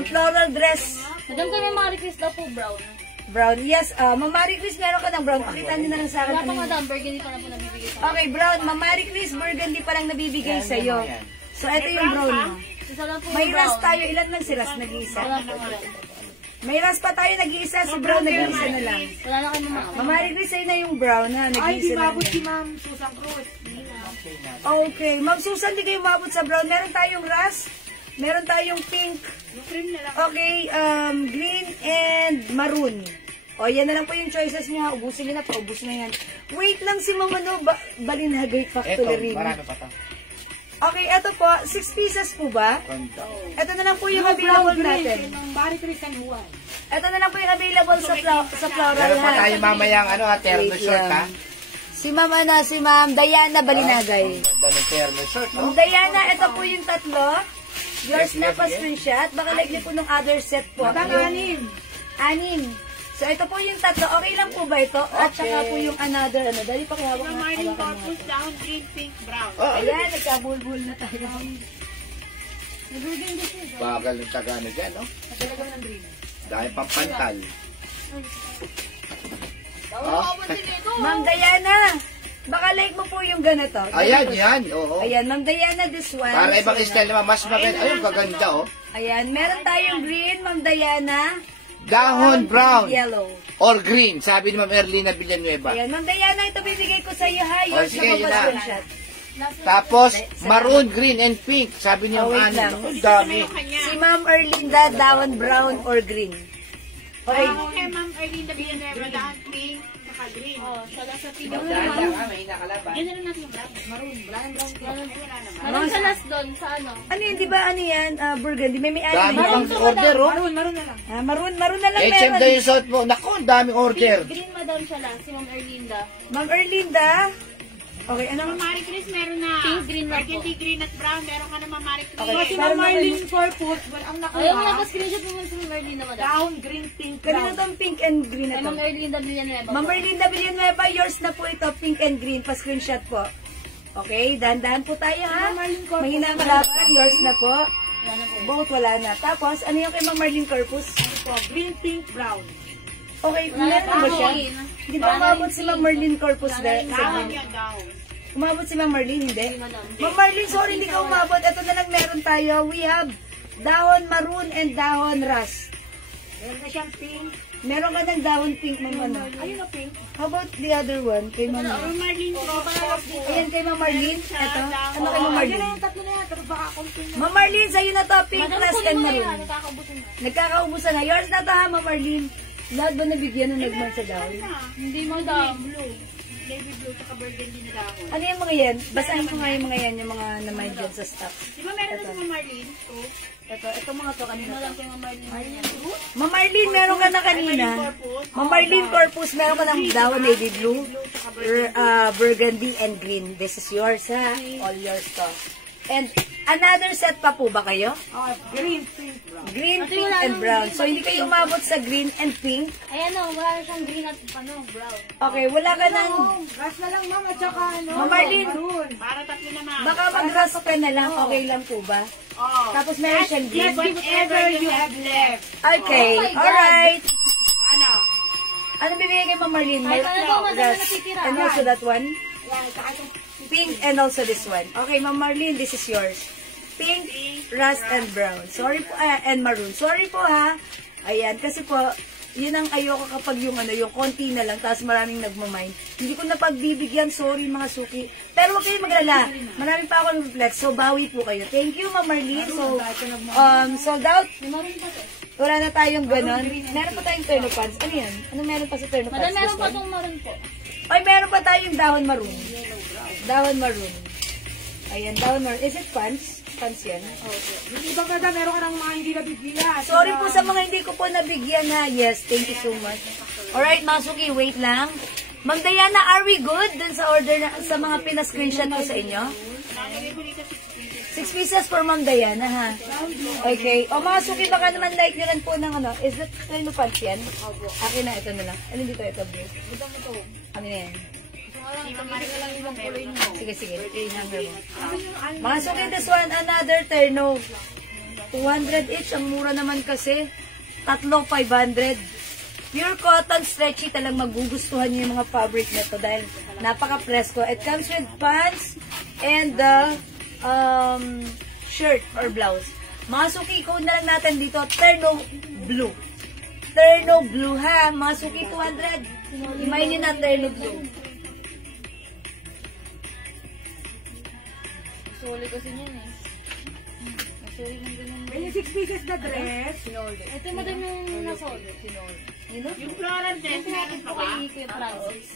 Floral dress. Madam, kaya mga request daw po, brown. Brown. Yes, Ma'am Marie Chris, meron ka ng brown. Pakita niyo na lang sa akin. Wala pa, Ano yun. madam. Burgundy pa na po nabibigay sa Okay, brown. Ma'am Marie Chris, burgundy pa lang nabibigay sa'yo. So, ito yung brown mo. Isa lang po May yung rust brown. tayo. Ilan lang si rust nag-iisa? Wala pa, madam. May rust pa tayo nag-iisa. Si brown nag-iisa na lang. Wala na kayo mga. Ma'am Marie Chris, sa'yo na yung brown ha. Ay, di Nag-iisa na mabot si lang. Ma'am Susan Cruz. Okay. Ma'am Susan, di kayo umabot sa brown. Meron tayong rust. Meron tayong pink. Okay, green and maroon. O, yan na lang po yung choices niya. Ubusin niyo na po. Ubusin na yan. Wait lang si Mama no, Balinagay Eto, Factory. marami pa to. Okay, eto po. 6 pieces po ba? Ito na lang po yung available natin. Bari Chris San Juan. Ito na lang po yung available sa floral. Meron pa ha? tayo mamayang ano, terno Wait short lang. ha. Si Ma'am Diana Balinagay. Ganda ng terno short, no? Ma'am Diana, ito po yung tatlo. Yours na pa screenshot. Baka like niyo po nung other set po. Anim. Anim. So, ito po yung tatlo. Okay lang po ba ito? At saka po yung another, ano. Dali pa kaya hawakan mo. down, green, pink, brown. Oh, Ayan, nagkabulbul na tayo. bagal ng tagano dyan, no? Dahil pang pantal. Oh. Ma'am Diana, baka like mo po yung ganito. Ayan, yan. Oo. Ayan, Ma'am Diana, this one. Para ibang So, style naman, mas maganda. Ayun, kaganda, oh. Ayan, meron tayong green, Ma'am Diana. Dahon brown Yellow. or green, sabi ni Ma'am Erlina Villanueva. Ayan, Ma'am Diana, ito bibigay ko sa iyo, ha? Oh, Yours sige, na yun na. screenshot. Tapos, maroon, green, and pink. Sabi niya, Oh, wait ano, lang. ang dami. Si Ma'am Erlinda, Dawan brown or green. Okay. Okay, Ma'am Erlinda Villanueva, down, pink, saka green. Oh, sa last na pili. May nakalaban. Yan na lang natin yung brown. Maroon sa last doon, sa ano? Ano yun, di ba ano yan? Burgundy. May Dami item. pang order, oh. Maroon na lang. Maroon na lang HM daw meron. yung suot mo. Naku, ang daming order. Green, madam siya lang. Si Ma'am Erlinda. Ma'am Erlinda. Okay, ano? Marie Chris, meron na. Pink, green lang po. Burgundy, green at brown. Meron ka naman Marie Chris. Okay, Kasi meron Ma'am na Marlene Corpus, ang Ayaw mo nakuha. screenshot mo si Ma'am Erlinda, madam. Down, green, pink, Kanina brown. tong pink and green na Kay to. Ma'am Erlinda Villanueva. Ma'am Erlinda Villanueva, yours na po ito, pink and green. Pa-screenshot po. Okay, dahan-dahan po tayo ha. Mahina ang kalaban, yours na po. Yan na po. Both wala na. Tapos, ano yung kay Ma'am Marlene Corpus? Green, pink, brown. Okay, Wala meron na ba siya? green. Hindi ba umabot si Ma'am Marlene Corpus dahil? Down yan, down. Umabot si Ma'am Marlene, hindi? Madam. Ma'am Marlene, sorry, hindi ka umabot. Ito na lang meron tayo. We have dahon maroon and dahon rust. Meron na siyang pink. Meron ka ng dahon pink, Ma'am ano? Ayun na pink. How about the other one? Kay Ma'am Ma'am Marlene Corpus. Ayan kay Ma'am Marlene. Ito. Ano kay Ma'am Ayun na Marlene? yung tatlo na yan. Pero baka konting Ma'am Marlene, sa'yo na to. Pink, Madam, rust, kunin and mo na yan. maroon. Nakakaubusan na. Nagkakaubusan na. Yours na to ha, Ma'am Marlene. Lahat ba nabigyan ng nagman sa dahon? Hindi, madam. blue. Navy blue, saka burgundy na dahon. Ano yung mga yan? Basahin ko nga yung mga yan, yung mga naman dyan sa stock. Di ba meron na si Ma'am Marlene? Oh. Ito mga to kanina. Wala kay Ma'am Erlinda. Ma'am Marlene, meron ka na kanina. Ma'am Marlene Corpus, meron ka ng dahon navy blue, burgundy, and green. This is yours, ha? All yours to. And another set pa po ba kayo? Green, pink, brown. Green, Ate, pink, wala and nang brown. green, So, hindi kayo umabot sa green and pink. Ayan o, wala na siyang green at brown. Okay, wala ka ng... Gas na lang, Ma'am, at saka ano. Ma'am Marlene, Para tatlo naman. baka mag-rust ka na lang. Okay lang po ba? Oh. Tapos meron siyang green. Whatever you have left. Okay, Oh my God. alright. Ano? Ano bibigay kay Ma'am Marlene? Ay, ano ba, madam, Rust. natitira? And also that one? Yan, saka itong Pink and also this one. Okay, Ma'am Marlene, this is yours. Pink, rust, and brown. Sorry po, and maroon. Sorry po ha. Ayan, kasi po, Yun ang ayoko kapag yung yung konti na lang, tapos maraming nagmamind. Hindi ko na pagbibigyan, sorry mga suki. Pero huwag kayong maglala. Marami pa akong reflex, so bawi po kayo. Thank you, Ma'am Marlene. So, sold out. Wala na tayong ganon. Meron pa tayong turno pants. Ano yan? Ano meron pa sa turno pants? Madam, meron pa itong maroon po. Ay, meron pa tayong dahon maroon. Dahon maroon. Ayan, dahon maroon. Is it pants? Pants yan? Yung ibang ganda, meron ka ng mga hindi nabigyan. Sorry po sa mga hindi ko po nabigyan na. Yes, thank you so much. Alright, Masuki, wait lang. Ma'am Diana, are we good dun sa order na, sa mga pinascreenshot ko sa inyo? 6 pieces for Ma'am Diana, ha? Okay. O, Masuki, baka naman like nyo rin po ng is that turno pants yan? Akin na, ito na lang. Ano dito, ito, bro? Ano na yan? Sige. Yung number mo. Mga suki, this one, another terno. 200 each. Ang mura naman kasi. 3, 500. Pure cotton, stretchy. Talang magugustuhan niyo yung mga fabric na to dahil napaka-presko. It comes with pants and the shirt or blouse. Mga suki, code na lang natin dito. Terno blue. Terno blue, ha? Mga suki, 200. Imayin niyo na terno blue. Suli kasi niyan eh. Masuli ng ganyan. Yung 6 pieces na dress. Ito madam yung nasoli. Yung floral dress natin pa ba? Kay Francis.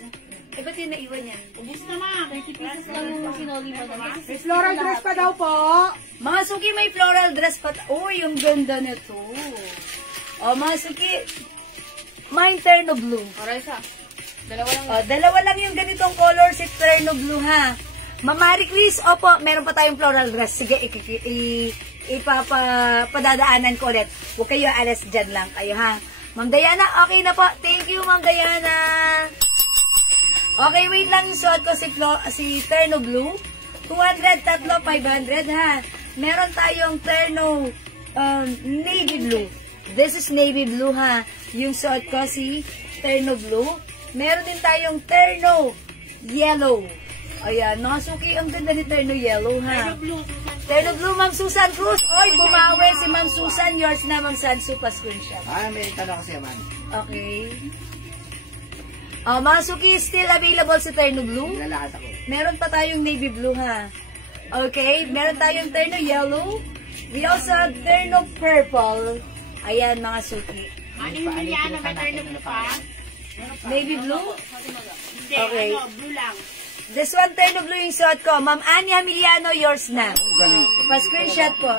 Eh, ba't yun naiwan yan? Ubus na ma. 30 pieces lang yung sinoli madam. May floral dress pa daw po. Mga suki, may floral dress pa. Oh, yung ganda nito. Oh, mga suki, may terno blue. Aray sa. Dalawa lang. Oh, dalawa lang yung ganitong color si terno blue, ha? Mamari Chris, opo, meron pa tayong floral dress. Sige, ipapadadaanan ko ulit. Huwag kayo alas dyan lang kayo, ha? Ma'am Diana, okay na po. Thank you, Ma'am Diana. Okay, wait lang. Suot ko si terno blue. 200, 3, 500, ha? Meron tayong terno navy blue. This is navy blue, ha? Yung suot ko si terno blue. Meron din tayong terno yellow. Ayan, mga suki, ang ganda ni terno yellow, ha? Terno blue, Ma'am Susan Cruz. Oy, bumawi si Ma'am Susan. Yours na, Ma'am Sansu, pa-screenshot. May tanong kasi man. Okay. Mga suki, still available si terno blue. Lalakad ako. Meron pa tayong navy blue, ha? Okay, meron tayong terno yellow. We also have terno purple. Ayan, mga suki. Ano yung yan? Nag-turn blue pa? Navy blue? Hindi, Okay. blue lang. This one, terno blue yung suot ko. Ma'am Annie Hamiliano, yours na. Galing. Pa-screenshot po.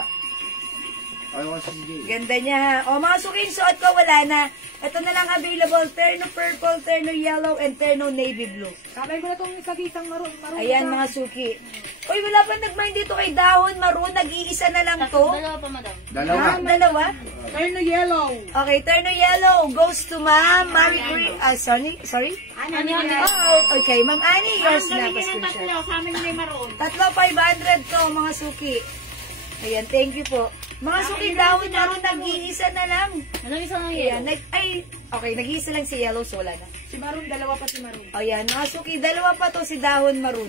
Ayaw ko sige. Ganda niya, ha? O, mga suki, yung suot ko, wala na. Ito na lang available. Terno purple, terno yellow, and terno navy blue. Sabay mo na itong isa-isang maroon. Ayan, mga suki. Uy, wala pa nag-mind dito kay Dahon Maroon. Nag-iisa na lang to. Dalawa pa madam. Dalawa. Dalawa? Terno yellow. Okay, terno yellow goes to Ma'am Marie Curie. Sorry? Ano yun? Oh, okay, Ma'am Annie, yours na. Ang galing ng tatlo. Sa amin may maroon. 3, 500 to, mga suki. Ayan, thank you po. Mga suki, Dahon Maroon, nag-iisa na lang. Madam, isa lang Ayan, yun. okay, nag-iisa lang si Yellow, so wala na. Si maroon, dalawa pa si maroon. Ayan, mga suki, dalawa pa to si Dahon Maroon.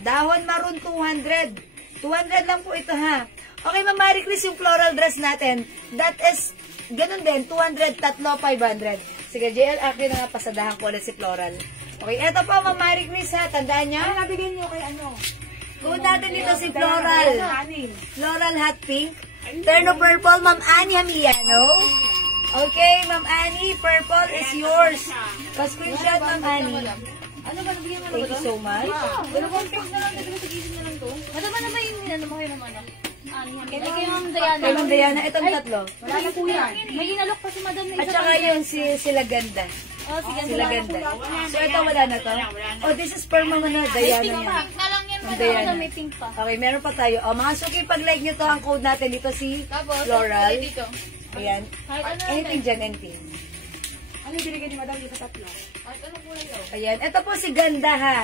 Dahon Maroon, 200. 200 lang po ito, ha? Okay, Ma'am Marie Chris, yung floral dress natin, that is, ganun din, 200, 3, 500. Sige, JL, akin na nga, pasadahan ko ulit si floral. Okay, eto po, Ma'am Marie Chris, ha? Tandaan niyo? Ay, nabigyan nyo kay ano? Kung natin dito si floral. Anin. Floral hot pink. Terno purple, Ma'am Annie Hamiliano. Okay, Ma'am Annie, purple is yours. Pa-screenshot, Ma'am Annie. Ano ba, nabigyan mo na ba Thank you ito? so much. Dalawang pink na lang, nabigyan sa gilid na lang to. Madam, ano ba yung hinano mo kayo naman? Kaya kay Ma'am Diana. Kay Ma'am Diana, itong tatlo. Wala na po yan. May inalok pa si madam na At isa. saka yung sila ganda. Oh, sige. Sila ganda. So, ito wala na to. Oh, this is for mga Diana Pink yan. pa. Na lang yan, Ang madam. Diana. Madam, may pink pa. Okay, meron pa tayo. Oh, mga suki, pag-like nyo to, ang code natin dito si Tapos, Floral. dito. Ayan. Kahit ano Anything dyan, anything. Ano yung binigyan ni madam yung sa tatlo? Kahit ano kulay daw. Ayan. Ito po si Ganda, ha.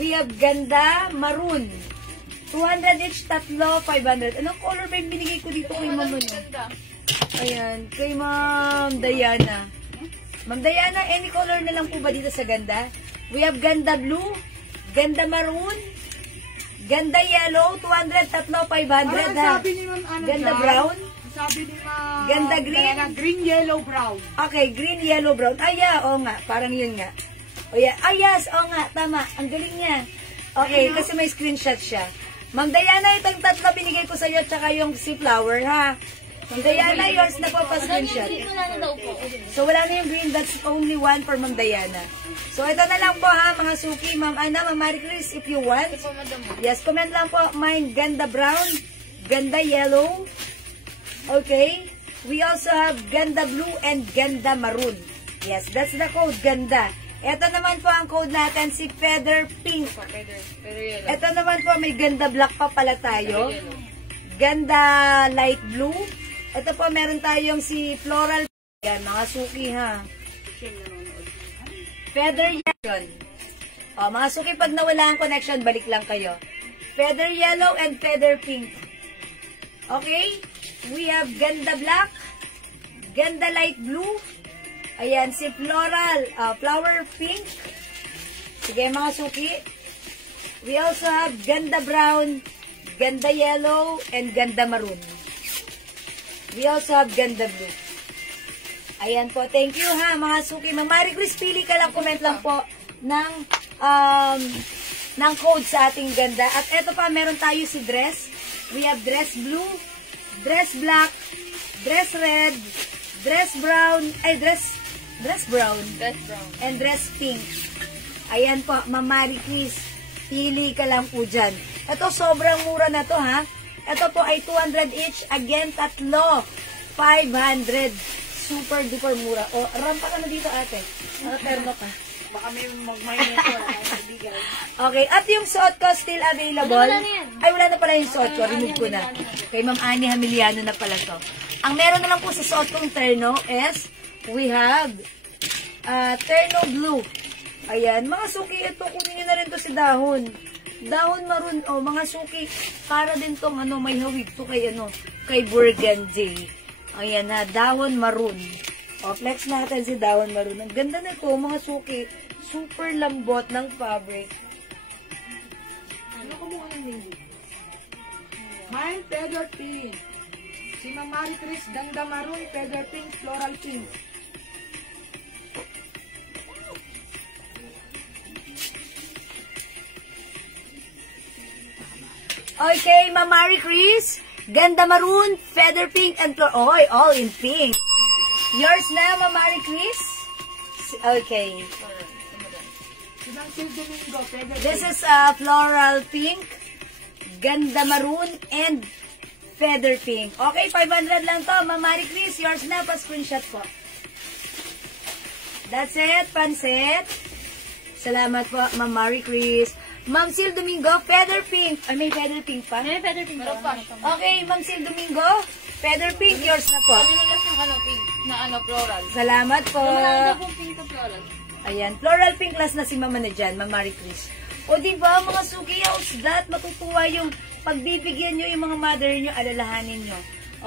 We have Ganda Maroon. 200 each, 3, 500. Anong color ba yung binigay ko dito kay Ma'am Maroon? Ganda. Ayan. Kay Ma'am Diana. Ma'am Diana, any color na lang po ba dito sa Ganda? We have Ganda Blue, Ganda Maroon, Ganda Yellow, 200, 3, 500, Parang ha. sabi ni Ma'am ano Ganda dyan? Brown. sabi ni Ma... Ganda green? Green, yellow, brown. Okay, green, yellow, brown. Ay, yeah, oo nga. Parang yun nga. O yeah. Ay, yes, oo nga. Tama. Ang galing niya. Okay, kasi may screenshot siya. Ma'am Diana, itong tatlo binigay ko sa iyo, tsaka yung si flower, ha? Ma'am Diana, yours na po pa-screenshot. Wala na daw po. So, wala na yung green. That's only one for Ma'am Diana. So, ito na lang po, ha, mga suki. Ma'am Ana, Ma'am Marie Chris, if you want. Yes, comment lang po. Mine, ganda brown, ganda yellow. Okay. We also have ganda blue and ganda maroon. Yes, that's the code, ganda. Ito naman po ang code natin, si Feather Pink. Ito naman po, may ganda black pa pala tayo. Ganda light blue. Ito po, meron tayong si Floral. Yan, mga suki ha. Feather yellow. O, mga suki, pag nawala ang connection, balik lang kayo. Feather yellow and feather pink. Okay? We have ganda black, ganda light blue. Ayan, si floral, flower pink. Sige mga suki. We also have ganda brown, ganda yellow, and ganda maroon. We also have ganda blue. Ayan po, thank you ha mga suki. Ma'am Marie Chris, pili ka lang, comment lang po ng code sa ating ganda. At eto pa, meron tayo si dress. We have dress blue, dress black, dress red, dress brown, dress brown, and dress pink. Ayan po, Ma'am Marie Chris, pili ka lang po dyan. Ito, sobrang mura na to, ha? Ito po ay 200 each. Again, tatlo, 500. Super duper mura. O, rampa ka na dito, ate. Terno ka. Baka may mag-monitor. Okay, at yung suot ko still available. Ay, wala na pala yung suot ko. Remove ko na. Kay Ma'am Annie Hamiliano na pala to. Ang meron na lang po sa suot kong terno is we have terno blue. Ayan, mga suki, ito, kunin nyo na rin to si dahon. Dahon maroon, oh, mga suki, para din tong, may hawig to kay, kay burgundy. Ayan na, dahon maroon. O, flex natin si dahon maroon. Ang ganda na ito, mga suki. Super lambot ng fabric. Ano ko mukha ng navy? Mine, feather pink. Si Ma'am Marie Chris, ganda maroon, feather pink, floral pink. Okay, Ma'am Marie Chris, ganda maroon, feather pink, and oy, all in pink. Yours na, Ma'am Marie Chris? Okay. This is floral pink, ganda maroon, and feather pink. Okay, 500 lang to, Ma'am Marie Chris. Yours na, pa-screenshot po. That's it, pansit. Salamat po, Ma'am Marie Chris. Ma'am Sil Domingo, feather pink. Ay, may feather pink pa? May feather pink pa. Okay, Ma'am Sil Domingo, feather pink, yours na po. Ano lang pink na floral. Salamat po. Wala na pong pink na floral. Ayan, floral pink last na si Mama na dyan, Ma'am Marie Chris. O diba, mga suki, how's that? Matutuwa yung pagbibigyan nyo yung mga mother nyo, alalahanin nyo.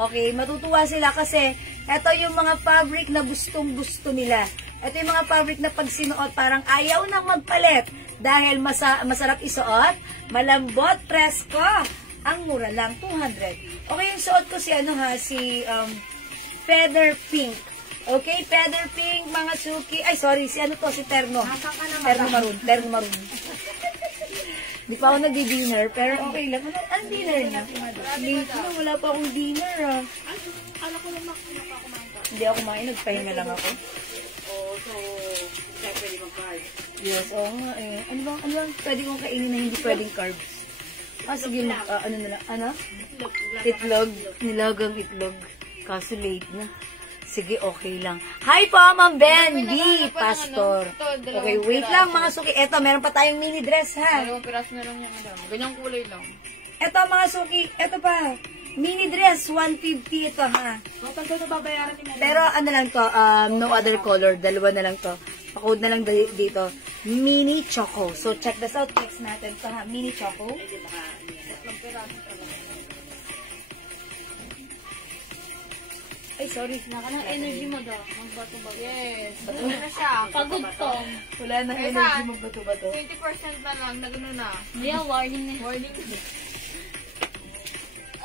Okay, matutuwa sila kasi ito yung mga fabric na gustong-gusto nila. Ito yung mga fabric na pag sinuot, parang ayaw nang magpalit. Dahil masarap isuot, malambot, presko. Ang mura lang, 200. Okay, yung suot ko si feather pink. Okay, feather pink, mga suki. Ay, sorry, si si terno. Terno maroon. Di pa ako nag-dinner, pero okay lang. Anong dinner na? Late na, wala pa akong dinner, ah. Hindi ako kumain, nagpahinga lang ako. So, pwede mag-card. Yes, oo nga eh. Ano bang pwede kong kainin na hindi pwedeng carbs? Sige, ano na lang, Itlog. Nilagang itlog. Kaso late na. Sige, okay lang. Hi po, Ma'am Ben B. Pastor. Okay, wait lang mga suki. Eto, meron pa tayong mini dress, ha? Dalawang piraso na lang yan, madam. Ganyang kulay lang. Eto, mga suki. Eto pa. Mini dress, 150 ito, ha? Kapag ito babayaran ni Madam. Pero ano lang to, no other color. Dalawa na lang to. Pa-code na lang dito. Mini Choco. So, check this out. Text natin to, ha? Mini Choco. Ay, sorry. Naka ng energy mo daw. Magbato-bato. Yes. Ano na siya? Pagod to. Wala na energy mo bato-bato. 20% na lang, na gano'n na. Maya, warning na. Warning.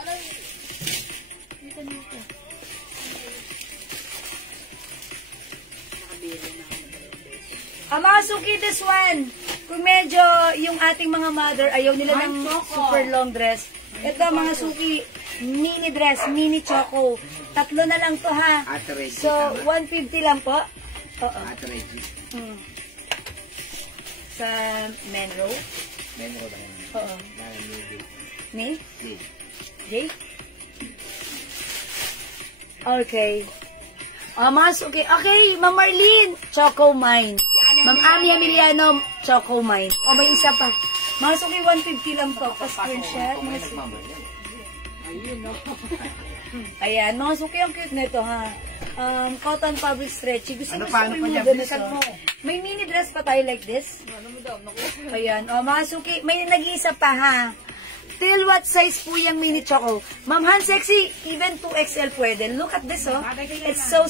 Alam, dito nito. Mga suki, this one. Kung medyo yung ating mga mother ayaw nila ng super long dress. Ito mga suki, mini dress, mini choco. 3 na lang to ha. Ate Reggie. So, 150 lang po. Oo. Ate Reggie. Sa Menro. Menro ba yan? Oo. Ni? Jay. Jay? Okay. Mga suki. Okay, Ma'am Marlene. Choco Mine. Ma'am Ami Emiliano, Choco Mine. O, may isa pa. Mga suki, 150 lang po. Pa-screenshot. Mga suki. Ayan, mga suki, ang cute nito ha. Cotton fabric stretchy. Gusto mo Paano pa dyan? Bilisan mo. May mini dress pa tayo like this. Ayan, mga suki, may nag-iisa pa ha. Till what size po yung mini choco? Ma'am Han Sexy, even 2XL pwede. Look at this, oh. It's so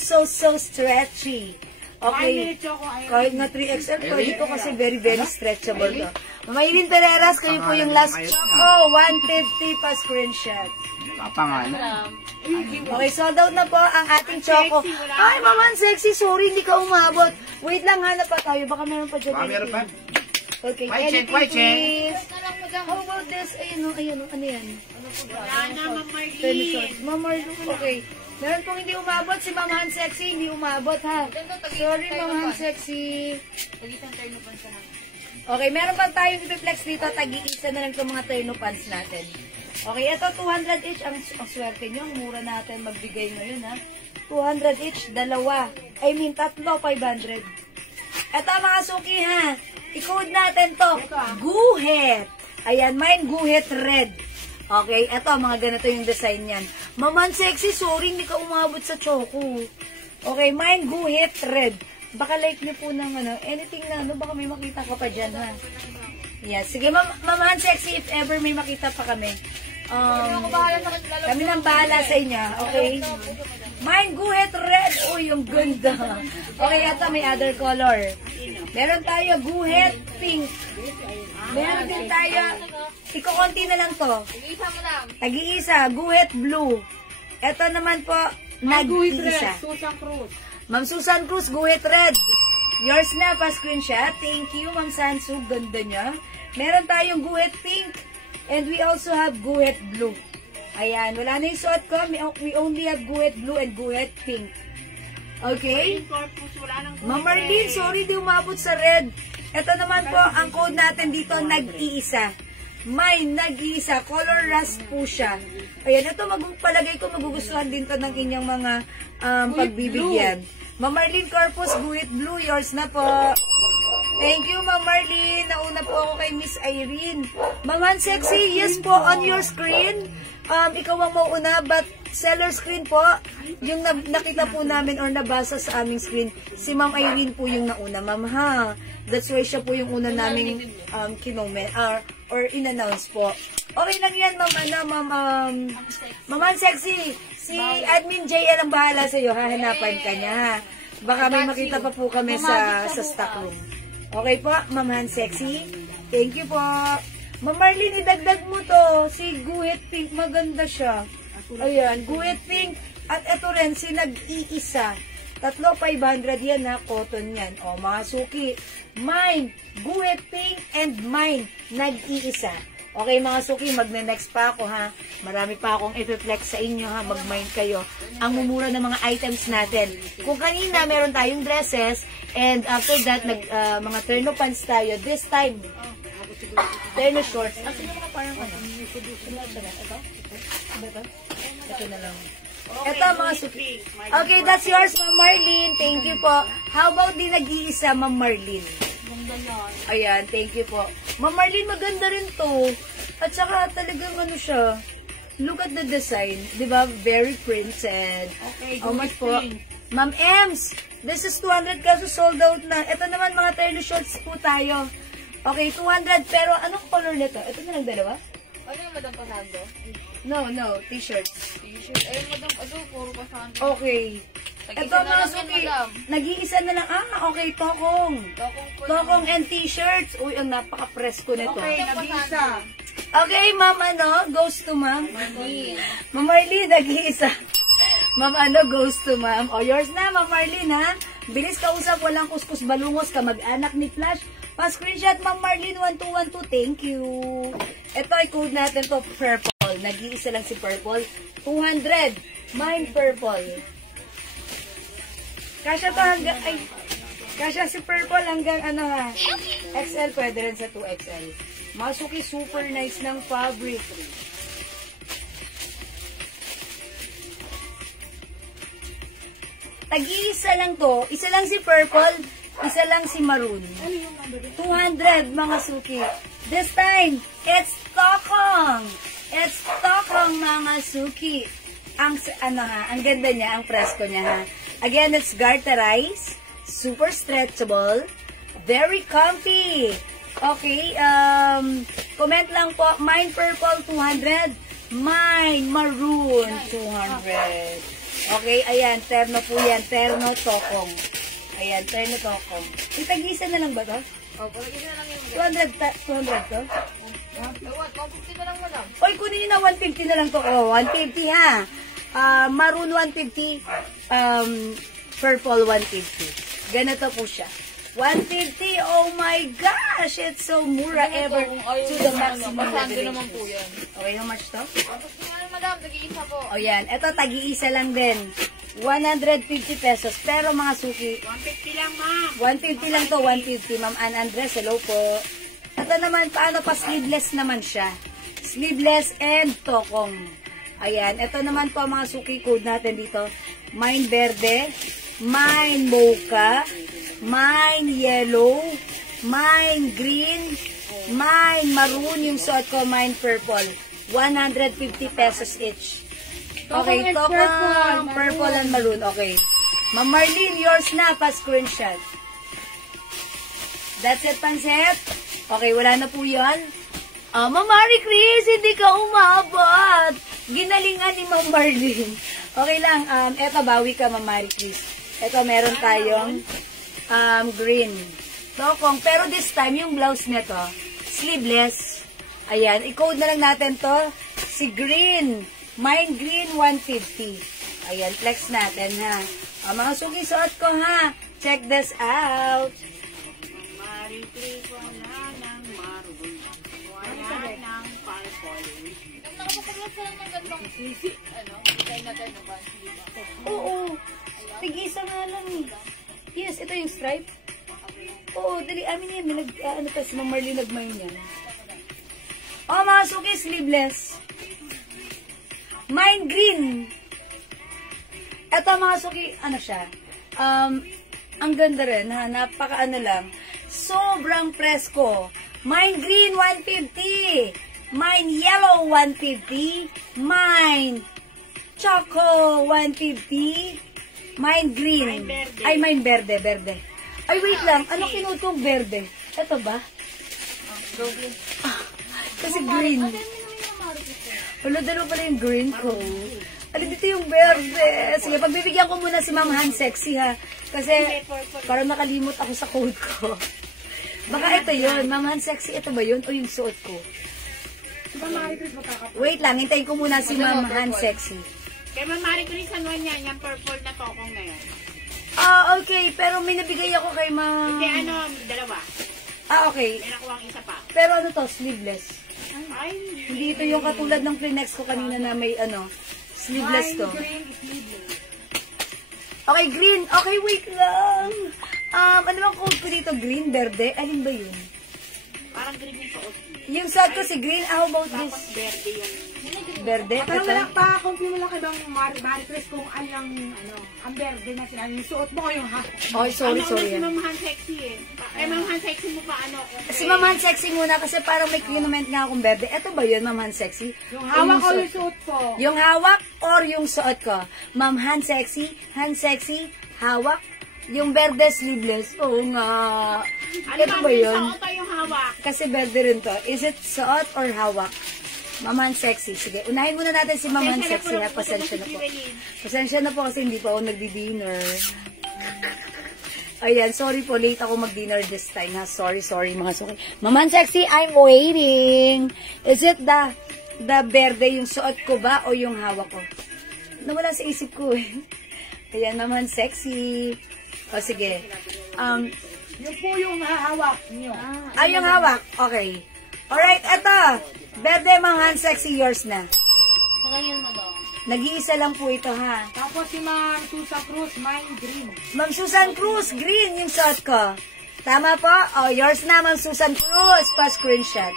stretchy. Okay. Kahit nga 3XL, pwede to kasi very stretchable to. Ma'am Aileen Pereras, kayo po yung last choco. 150 pa screenshot. Papangalan. Okay, sold out na po ang ating choco. Ay, Ma'am Han Sexy, sorry, hindi ka umabot. Wait lang, hanap pa tayo. Baka meron pa dyan. Meron pa. Okay, White check, anything white check. please. How about this? Ayan o, ano yan? Ma'am Marlene. Okay. Meron pong hindi umabot. Si Ma'am Han Sexy, hindi umabot ha. Sorry, Ma'am Han Sexy. Okay, meron pa tayong i-flex dito. Tag-iisa na lang itong mga terno pants natin. Okay, ito 200 each. Ang swerte nyo, ang mura natin magbigay ngayon ha. 200 each, dalawa. I mean, 3, 500. Ito mga suki ha. I-code natin to. Guhit. Ayan, mine guhit red. Okay, eto mga ganito yung design yan. Maman Sexy, sorry, hindi ka umabot sa choco. Okay, mine guhit red. Baka like nyo po ng anything na baka may makita ka pa dyan ha. Yes, sige Maman Sexy, if ever may makita pa kami. Kami nang bahala sa inyo, okay? Mine guhit red. Uy, yung ganda. Okay, ito may other color. Meron tayo guhit pink. Meron din tayo, iko-konti na lang to. Tag-iisa, guhit blue. Ito naman po, nag-iisa. Ma'am Susan Cruz, guhit red. Yours na pa screenshot. Thank you, Ma'am Sansu. Ganda niya. Meron tayong guhit pink. And we also have guhit blue. Ayan, wala na yung suot ko. We only have guhit blue and guhit pink. Okay? Ma'am Marlene, sorry di umabot sa red. Ito naman po, ang code natin dito, nag-iisa. Mine, nag-iisa. Color rust po siya. Ayan, ito palagay ko magugustuhan din to ng inyong mga pagbibigyan. Ma'am Marlene Corpus, guhit blue. Yours na po. Thank you, Ma'am Marlene. Nauna po ako kay Miss Irene. Ma'am Han Sexy, yes po, on your screen. Ikaw ang mauna, but seller screen po, yung nakita po namin or nabasa sa aming screen, si Ma'am Irene po yung nauna, Ma'am ha. That's why siya po yung una naming kinomen, or in-announce po. Okay lang yan, Ma'am, Ma'am Han Sexy, si Admin JL ang bahala sa'yo, hahanapan ka niya ha. Baka may makita pa po kami sa stock room. Okay po, Ma'am Han Sexy. Thank you po. Ma'am Marlene, idagdag mo to. Si guhit pink, maganda siya. Ayan, guhit pink. At ito rin, si nag-iisa. 3,500 yan ha, cotton yan. O, mga suki. Mine, guhit pink, and mine, nag-iisa. Okay mga suki, magne-next pa ako ha. Marami pa akong i-flex sa inyo ha. Mag-mind kayo. Ang mumura ng mga items natin. Kung kanina meron tayong dresses, and after that, mga terno pants tayo. This time, terno shorts. Sino mga parang Ito na lang. Ito mga suki. Okay, that's yours, Ma'am Marlene. Thank you po. How about di nag-iisa, Ma'am Marlene? Ayan, thank you po. Ma'am Marlene, maganda rin to. At saka talagang siya. Look at the design. Diba? Very printed. Okay, how much po? Ma'am Ems, this is 200 kaso sold out na. Ito naman mga terno shorts po tayo. Okay, 200. Pero anong color nito? Ito na lang dalawa? Ano yung Madam Pasando? No, t-shirts. T-shirt. Eh, Madam, puro Pasando. Okay. Ito mga suki, nag-iisa na lang. Okay, tokong. Tokong and t-shirts. Uy, ang napaka-presko nito. Okay, nag-iisa. Okay, Ma'am, goes to Ma'am. Ma'am Marlene, nag-iisa. Ma'am, goes to Ma'am. O, yours na, Ma'am Marlene, ha? Bilis kausap, walang kuskus balungos, kamag-anak ni Flash. Pa-screenshot, Ma'am Marlene 1212. Thank you. Ito ay code natin to, purple. Nag-iisa lang si purple. 200. Mine purple. Kasya to hanggang, ay, kasya si purple hanggang ano ha. XL, pwede rin sa 2XL. Masuki, super nice ng fabric. Tag-iisa lang to. Isa lang si purple, isa lang si maroon. 200 mga suki. This time, it's Tokong. It's Tokong mga suki. Ang ano ha, ang ganda niya, ang presko niya ha. Again, it's garterized, super stretchable, very comfy. Okay, comment lang po, mine purple 200, mine maroon 200. Okay, ayan, terno po yan, terno Tokong. Ayan, terno Tokong. Itag-isa na lang ba to? O, palagyan na lang yung 200 to? 150 na lang mo lang. Oy, kunin nyo na 150 na lang to. Oh, 150 ha. Maroon 150, purple 150. Ganito po siya. 150, oh my gosh, it's so mura ever to the maximum. Masando naman po yan. Okay, how much to? Tapos nga madam, nag-iisa po. O yan, ito tag-iisa lang din. 150 pesos. Pero mga suki, 150 lang, ma'am. 150 lang to, 150. Ma'am Ann Andres, hello po. Ito naman, paano pa sleeveless naman siya? Sleeveless and Tokong. Ayan, ito naman po mga suki code natin dito. Mine verde, mine mocha, mine yellow, mine green, mine maroon yung suot ko, mine purple. 150 pesos each. Okay, Tokong, purple and maroon. Okay. Ma'am Marlene, yours na, pa-screenshot. That's it, Panset. Okay, wala na po yun. Ma'am Marie Chris, hindi ka umabot. Ginalingan ni Ma'am Marlene. Okay lang, eto, bawi ka, Ma'am Marie Chris. Eto, meron tayong green. Tokong. Pero this time, yung blouse nito, sleeveless. Ayan, i-code na lang natin to. Si green. Mine green, 150. Ayan, flex natin, ha. Mga sugi, suot ko, ha. Check this out. Marie Chris, wala ng maroon. Wala ng purple. Nakapagpaglas ka lang ng gandang design na tayo ba? Oo. Tig-isa nga lang, eh. Yes, ito yung stripe. Oo, dali. Amin yan. Ano pa, si Ma'am Marlene nagmayin yan. Mga suki, sleeveless. Mine green. Ito mga suki, ano siya? Ang ganda rin, ha? Napaka-ano lang. Sobrang presko. Mine green, 150. Mine yellow, 150. Mine choco, 150. Mine green. Ay, mine verde, verde. Ay, wait lang. Ano kinutong verde? Ito ba? Kasi green. Wala, dalawa pala yung green ko. Alin dito yung verde. Sige, pagbibigyan ko muna si Ma'am Han Sexy, ha. Kasi, parang nakalimot ako sa code ko. Baka ito yun. Ma'am Han Sexy, ito ba yun? O yung suot ko? Wait lang, hintayin ko muna si Ma'am Han Sexy. Kay Ma'am Marie Chris, ano yan? Yung purple na Tokong na yan. Okay. Pero may nabigay ako kay Ma'am... Hindi, dalawa. Okay. May nakuha ang isa pa. Pero ano to? Sleeveless. Ay, Hindi ito yung katulad ng Kleenex ko kanina na may sleeveless to. Okay, green. Okay, wait lang. Ano bang code ko dito? Green, verde? Alin ba yun? parang green yung suot. Yung suot ko si green. How about this? Tapos verde yung... Verde? Pero Ito? wala pa, confirm mo lang kay Bang Marie Chris kung ang verde na sila. Yung suot mo yung ha. Oh, sorry. Si Ma'am Han Sexy eh. Ma'am Han Sexy mo pa Si Ma'am Han Sexy muna kasi parang may kinument nga akong verde. Ito ba yun, Ma'am Han Sexy? Yung hawak ko yung suot ko. Yung hawak or yung suot ko? Ma'am Han Sexy, hawak. Yung verde sleeveless. Oo nga. Ito ba yun? Suot yung hawak. Kasi verde rin to. Is it suot or hawak? Ma'am Han Sexy. Sige, unahin muna natin si Ma'am Han Sexy. Ha? Pasensya na po. Pasensya na po kasi hindi pa ako nagdi-dinner. Ayan, sorry po. Late ako mag-dinner this time. Ha? Sorry mga suki. Ma'am Han Sexy, I'm waiting. Is it the verde yung suot ko ba o yung hawak ko? Nawala sa isip ko eh. Ayan, Ma'am Han Sexy. O, sige. Yun po yung hahawak niyo. Yung hawak. Okay. Alright, eto. Berde, mga sexy, yours na. So, ganyan mo daw. Nag-iisa lang po ito, ha? Tapos si Ma'am Susan Cruz, mine green. Ma'am Susan Cruz, green yung suot ko. Tama po? Yours na, Ma'am Susan Cruz. Pa-screenshot.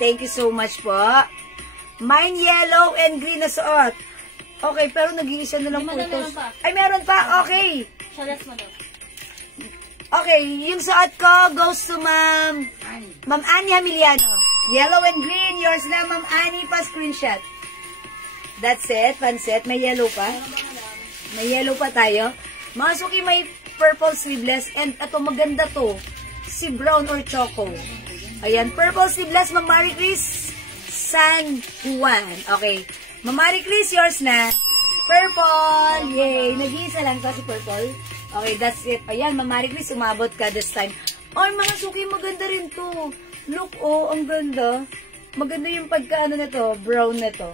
Thank you so much po. Mine yellow and green na suot. Okay, pero nag-iisa na lang po ito. Meron pa. Ay, meron pa? Okay. Shalas mo daw. Okay, yung suot ko goes to Ma'am Annie Hamiliano. Yellow and green. Yours na, Ma'am Annie. Pa-screenshot. That's it. Pansit. May yellow pa. May yellow pa tayo. Mga suki, may purple sleeveless. And ito, maganda to. Si brown or choco. Ayan. Purple sleeveless. Ma'am Marie Chris San Juan. Okay. Ma'am Marie Chris, yours na. Purple. Yay. Nag-iisa lang to si purple. Okay, that's it. Ayan, Ma'am Marie Chris, umabot ka this time. Ay, mga suki, maganda rin to. Look, ang ganda. Maganda yung pagkaano na to. Brown na to.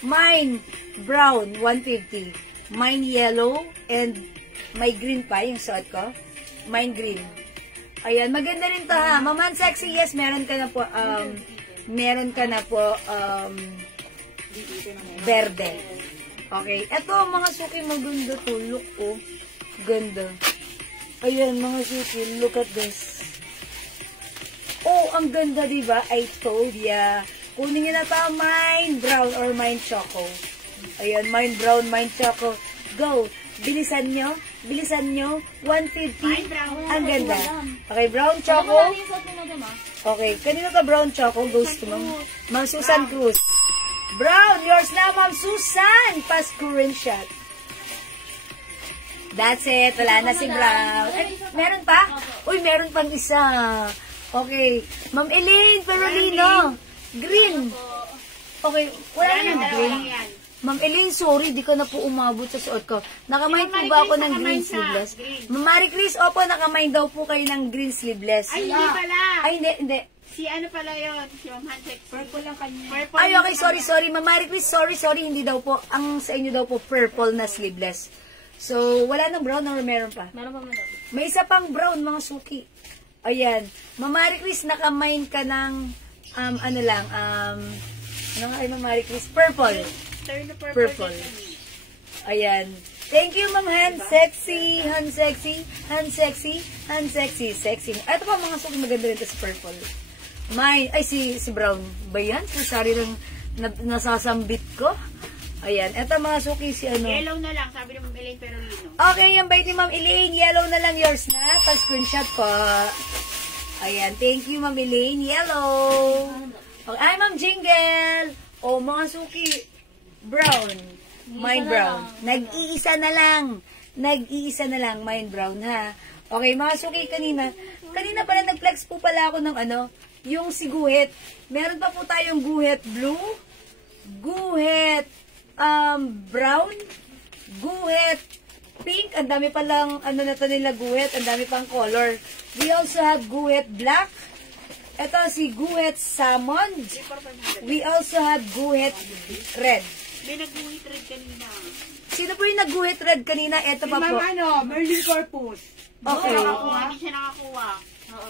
Mine, brown, 150. Mine, yellow, and may green pa, yung suot ko. Mine, green. Ayan, maganda rin to, ha. Maman sexy, yes, meron ka na po, verde. Okay, eto, mga suki, maganda to. Look, ganda. Ayan, mga suki, look at this. Ang ganda, diba? I told ya. Kunin nyo na pa, mine brown or mine choco. Ayan, mine brown, mine choco. Go! Bilisan nyo. Bilisan nyo. 150. Ang ganda. Okay, brown choco. Wala yung suot ni Madam, ah. Okay, kanino ka brown choco? Goes to Ma'am Susan Cruz. Brown, yours na, Ma'am Susan. Pa-screenshot. That's it. Wala na si brown. Ay, meron pa? Uy, meron pang isa. Okay. Ma'am Elaine Perolino. Green. Okay, wala na yung green. Ma'am Elaine, sorry, di ka na po umabot sa suot ko. Nakamind po ba ako ng green sleeveless? Ma'am Marie Chris, opo, nakamind daw po kayo ng green sleeveless. Ay, hindi pala. Ay, hindi. Si ano pala yun? Si Ma'am Hansex. Purple lang kanya. Purple. Ay, okay, sorry. Ma'am Marie Chris, sorry, hindi daw po. Ang sa inyo daw po, purple na sleeveless. So, wala nang brown or meron pa? Meron pa, Madam. May isa pang brown, mga suki. Ayan. Ma'am Marie Chris, nakamind ka ng ano nga ay Ma'am Marie Chris? Purple. Purple. Ayan. Thank you, Ma'am Han Sexy. Sexy. Ito pa mga suki, maganda rin ito si purple. Ay, si brown. Ba yan? Sorry lang nasasambit ko. Ayan. Ito mga suki, si ano. Yellow na lang, sabi ni Ma'am Elaine Perolino. Okay, yung bait ni Ma'am Elaine. Yellow na lang, yours na. Pag-screenshot po. Ayan, thank you, Ma'am Elaine. Yellow. Okay, ay, Ma'am Jingle. Mga suki. Brown. Mine brown. Nag-iisa na lang. Mine brown, ha? Okay, mga suki, kanina pala nag-flex po pala ako ng yung si guhit. Meron pa po tayong guhit blue, guhit brown, guhit pink. Ang dami palang na to nila guhit. Ang dami pang color. We also have guhit black. Ito si guhit salmon. We also have guhit red. May nag-guhit red kanina. Sino po yung nag-guhit red kanina? Ito pa po. Merlin Corpus. Okay. Hindi siya nakakuha.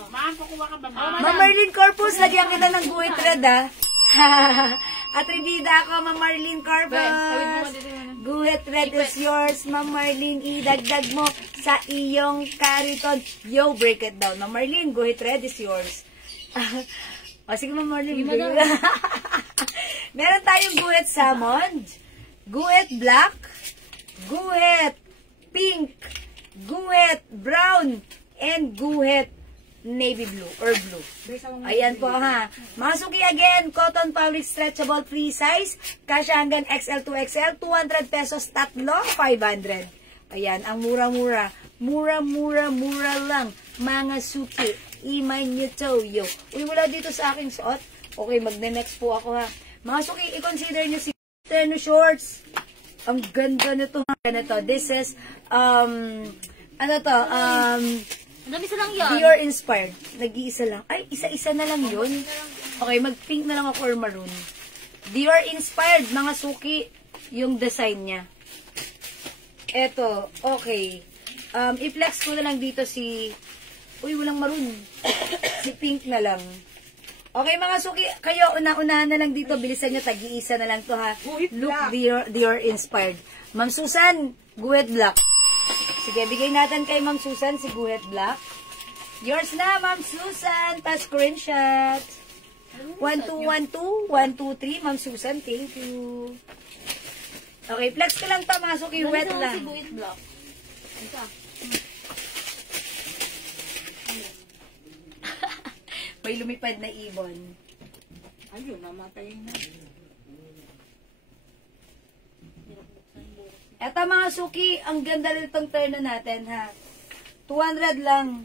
Ma'am, kukuha ka ba, Ma'am? Ma'am Marlene Corpus, lagyan kita ng guhit red, ha? Atribida ako, Ma'am Marlene Corpus. Guhit red is yours, Ma'am Marlene. Idagdag mo sa iyong kariton. Yo, break it down. Ma'am Marlene, guhit red is yours. Sige, Ma'am Marlene. Meron tayong guhit salmon, guhit black, guhit pink, guhit brown, and guhit navy blue or blue. Ayan po, ha. Mga suki, again, cotton fabric stretchable free size. Kasya hanggang XL to XL. 200 pesos tatlo, 500. Ayan, ang mura-mura. Mura lang. Mga suki, imay nyo to, yo. Uy, wala dito sa aking suot. Okay, magne-next po ako, ha. Mga suki, i-consider nyo si tennis shorts. Ang ganda nito. This is, Ang dami lang yan. Dior inspired. Nag-iisa lang. Ay, isa-isa na lang yun. Okay, mag-pink na lang ako or maroon. Dior inspired, mga suki, yung design niya. Eto, okay. I-flex ko na lang dito si... Uy, walang maroon. Si pink na lang. Okay, mga suki, kayo, una-unahan na lang dito. Bilisan nyo, tag-iisa na lang to, ha. Look, Dior inspired. Ma'am Susan, Guhit Black. Sige, bigay natin kay Ma'am Susan si Guhit Black. Yours na, Ma'am Susan. Pa-screenshot. 1212, 123, Ma'am Susan, thank you. Okay, flex ko lang to, mga suki, wet lang. Si Guhit Black. May lumipad na ibon. Ayun, namatay na. Eto mga suki, ang ganda rin itong terno natin, ha. 200 lang.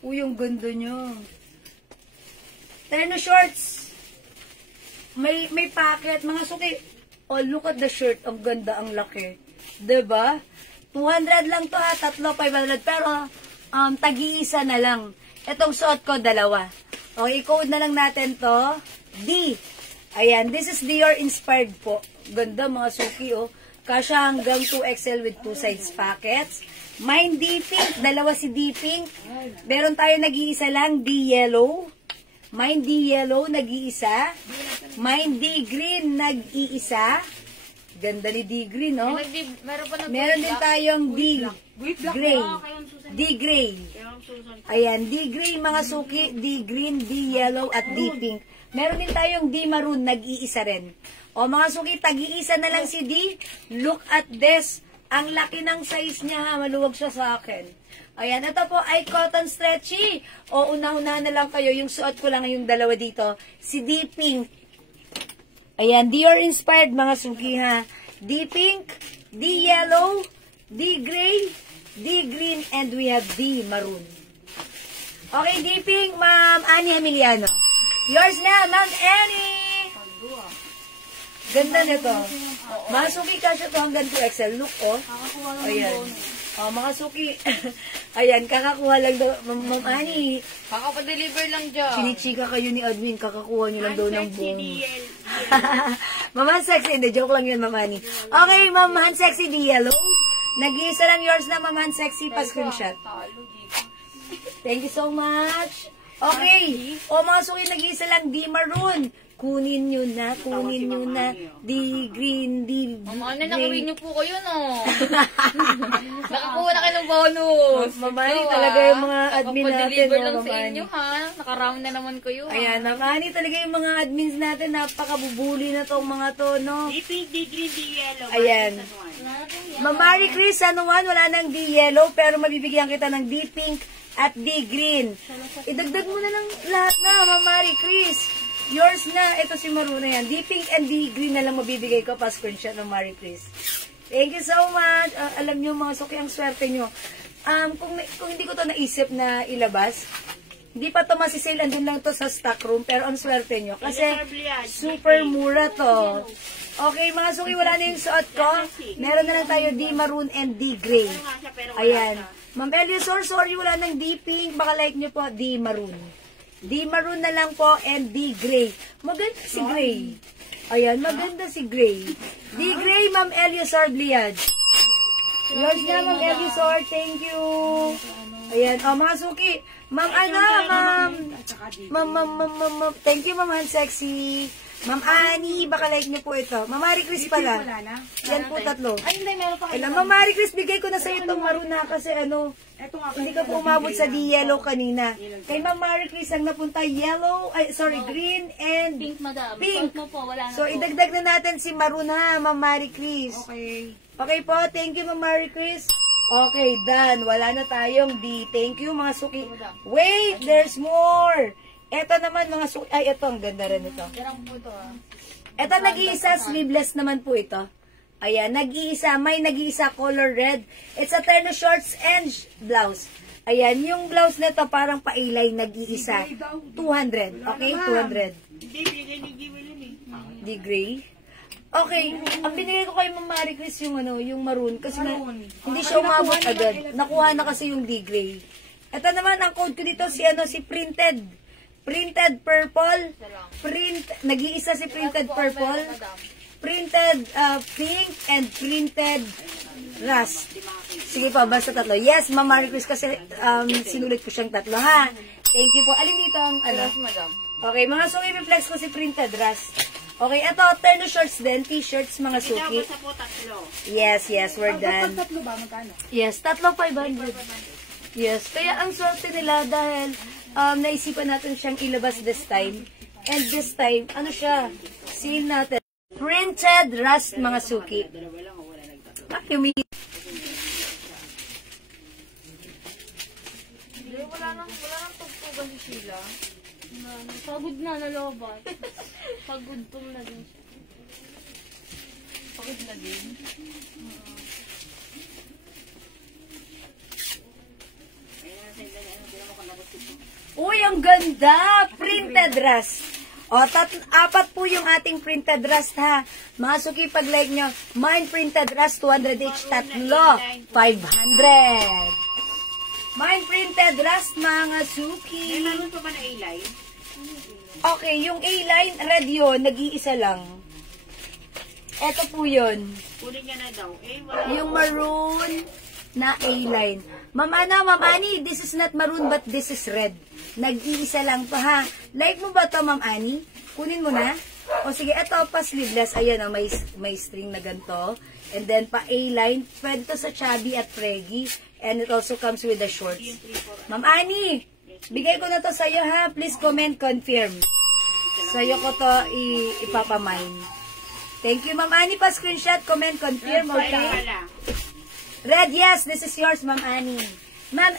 Uy, yung ganda nyo. Terno shorts. May packet. Mga suki, oh, look at the shirt. Ang ganda, ang laki. Diba? 200 lang to, ha. 3, 500. Pero, tag-iisa na lang. Itong suot ko, 2. Okay, code na lang natin to. D. Ayan, this is Dior inspired po. Ganda mga suki, oh. Kasya hanggang 2XL with 2 size pockets. Mine D-pink, 2 si D-pink. Meron tayo nag-iisa lang, D-yellow. Mine D-yellow, nag-iisa. Mine D-green, nag-iisa. Ganda ni D-green, no? Meron din tayong D-gray. D-gray. Ayan, D-gray mga suki, D-green, D-yellow, at D-pink. Meron din tayong D-maroon, nag-iisa rin. O mga suki, tag-iisa na lang si D. Look at this. Ang laki ng size niya, ha. Maluwag siya sa akin. Ayan, ito po ay cotton stretchy. O una-una na lang kayo. Yung suot ko lang yung 2 dito. Si D-pink. Ayan, Dior inspired mga suki, ha. D-pink, D-yellow, D-gray, D-green, and we have D-maroon. Okay, D-pink, Ma'am Annie Emiliano. Yours na, Ma'am Annie! Ganda nito. Mga suki, kasya to hanggang 2XL. Look, oh. Ayan. Oh, mga suki. Ayan, kakakuha lang daw. Ma'am Annie. Kakapadeliver lang dyan. Chinichika kayo ni admin. Kakakuha niyo lang daw ng boom. Ma'am Sexy. Hindi, joke lang yun, Ma'am Annie. Okay, Ma'am Sexy, di yellow. Nag-iisa lang yours na, Ma'am Sexy. Pa-screenshot. Thank you so much. Okay. O, mga suki, nag-iisa lang, di maroon. Kunin nyo na, di green, di Mama, nakawin niyo po kayo, no? Nakakuha na kayo ng bonus. Mamani talaga yung mga admin natin. Pag-deliver lang sa inyo, ha? Naka-round na naman kayo, ha? Ayan, mamani talaga yung mga admins natin. Napakabubuli na tong mga to, no? D-pink, D-green, D-yellow. Ayan. Mamari Chris, San Juan, wala nang D-yellow, pero mabibigyan kita ng D-pink at D-green. Idagdag mo na lang lahat na, Mamari Chris. Yours na, ito si Maruna yan. D-pink and D-green na lang mabibigay ko pa screenshot ng Marie Chris. Thank you so much. Alam nyo mga suki, ang swerte nyo. Kung hindi ko to naisip na ilabas, hindi pa to masisale, andun lang to sa stock room, pero ang swerte nyo. Kasi super mura to. Okay, mga suki, wala na yung suot ko. Meron na lang tayo D-maroon and D-gray. Ayan. Ma'am Eliosor, sorry, wala nang D-pink. Baka like nyo po, D-maroon. D-maroon na lang po and D-gray. Maganda si gray. Ayan, maganda si gray. D-gray, Ma'am Eliosor Bliad. Yours na, Ma'am Eliosor. Thank you. Ayan, o mga suki. Ma'am, Ma'am. Thank you, Ma'am Sexy. Ma'am Annie, baka like niyo po ito. Ma'am Marie Chris pala. Yan po 3. Ay, hindi, meron pa kayo. Ma'am Marie Chris, bigay ko na sa itong maruna kasi hindi ka po umabot sa D-yellow kanina. Kay Ma'am Marie Chris ang napunta green and Pink, madam. pink. Suot mo po, wala na So, po. idagdag na natin si Maruna, Ma'am Marie Chris. Okay po, thank you, Ma'am Marie Chris. Okay, done. Wala na tayong D. Thank you, mga suki. Wait, there's more. Ito naman, mga suki. Ay, ito, ang ganda rin ito. Jarang po ito, ha? Ito, nag-iisa, sleeveless naman po ito. Ayan, nag-iisa, may nag-iisa color red. It's a terno shorts and blouse. Ayan, yung blouse nito parang pailay, nag-iisa. 200, okay? 200. Di gray. Okay, ang binigay ko kay Ma'am Marie Chris yung yung maroon kasi hindi siya umabot agad. Nakuha na kasi yung di gray. Ito naman ang code ko dito si printed. Printed purple. Nag-iisa si printed purple. Printed pink and printed Rust. Sige po, basta tatlo. Yes, Ma'am Marie Chris, kasi sinulit ko siyang tatlo, ha? Thank you po. Alin dito ang ano? Madam. Okay, mga suki, reflex ko si printed Rust. Okay, ito, terno shorts din, t-shirts, mga suki. Basta po tatlo. Yes, we're done. Tatlo ba? Magkano? Yes, tatlo 500. Yes, kaya ang swerte nila dahil naisipan natin siyang ilabas this time. And this time, ano siya? Seal natin. Printed Rust, mga suki. Wala nang tugtugan si Sheila. Pagod na nalobat. Pagod tong na din siya. Pagod na din. Uy, ang ganda! Printed Rust. O, apat po yung ating printed Rust, ha? Mga suki, pag-like nyo, mine printed Rust, 200 each, tatlo, 500. Mine printed Rust, mga suki. May meron pa ba na A-line? Okay, yung A-line, red yun, nag-iisa lang. Eto po yun. Kunin niya na daw. Eh, wala. Yung maroon na A-line. Ma'am Ani, this is not maroon but this is red. Nag-iisa lang to, ha? Like mo ba to, Ma'am Ani? Kunin mo na. O sige, eto pa sleeveless. Ayan, oh, may string na ganito. And then pa A-line. Pwede to sa chubby at preggy. And it also comes with the shorts. Ma'am Ani, bigay ko na to sa'yo, ha? Please comment, confirm. Sa'yo ko to ipapamine. Thank you, Ma'am Ani. Pa-screenshot, comment, confirm, okay? Red, yes, this is yours, Ma'am Ani. Ma'am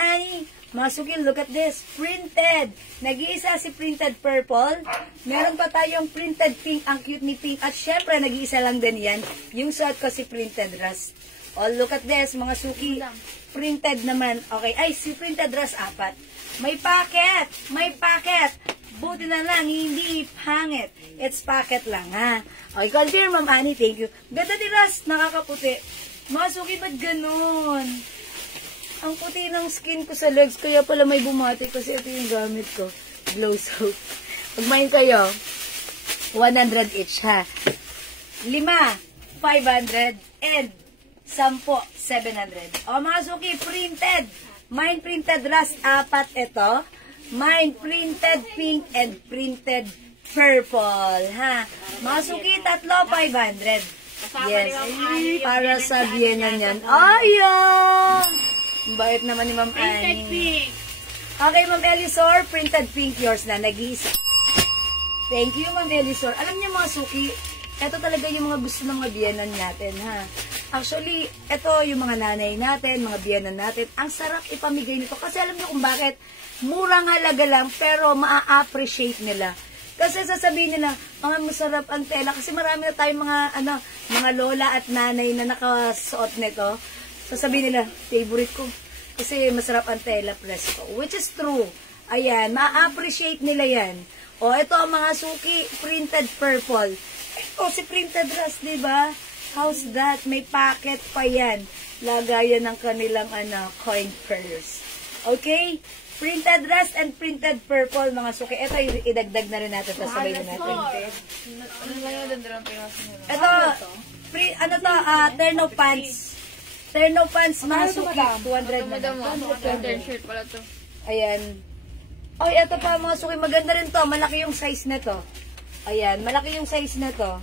Ani. Mga suki, look at this. Printed. Nag-iisa si printed purple. Meron pa tayong printed pink. Ang cute ni pink. At syempre, nag-iisa lang din yan. Yung suot ko si printed Rust. Oh, look at this, mga suki. Printed naman. Okay, ay, si printed Rust, 4. May packet. Buti na lang, hindi pangit. It's packet lang, ha? Okay, confirm, Ma'am Ani. Thank you. Ganda ni Rust, nakakaputi. Mga suki, ba't ganun? Ang puti ng skin ko sa legs, kaya pala may bumati kasi ito yung gamit ko. Glow soap. Pagmain kayo, 100 each, ha? 5, 500, and 10, 700. O, mga suki, printed. Mine printed Rust, 4 ito. Mine printed pink and printed purple, ha? Mga suki, 3, 500. Yes, para sa Vienna yan. Ayan! Bait naman ni Ma'am Printed Ani. pink. Okay, Ma'am Elisor, printed pink yours na, nag-iisa. Thank you, Ma'am Elisor. Alam niyo mga suki, ito talaga yung mga gusto ng mga biyenan natin, ha? Actually, ito yung mga nanay natin, mga biyenan natin. Ang sarap ipamigay nito. Kasi alam niyo kung bakit, murang halaga lang, pero maa-appreciate nila. Kasi sasabihin nila, mga masarap ang tela. Kasi marami na tayong mga lola at nanay na nakasuot nito. Sasabihin nila, favorite ko. Kasi masarap ang tela presko. Which is true. Ayan, ma-appreciate nila yan. O, ito ang mga suki, printed purple. Ito, si printed Rust, diba? How's that? May packet pa yan. Lagayan ng kanilang coin purse. Okay? Printed Rust and printed purple, mga suki. Ito, idagdag na rin natin. Sabay na natin. Ano lang yung dandalang pinas nila? Ito, terno pants. Terno pants, mga suki. 200 na. Madam mo, pattern shirt pala to. Ayan. Oy, ito pa mga suki. Maganda rin to. Malaki yung size nito. Ayan, malaki yung size nito.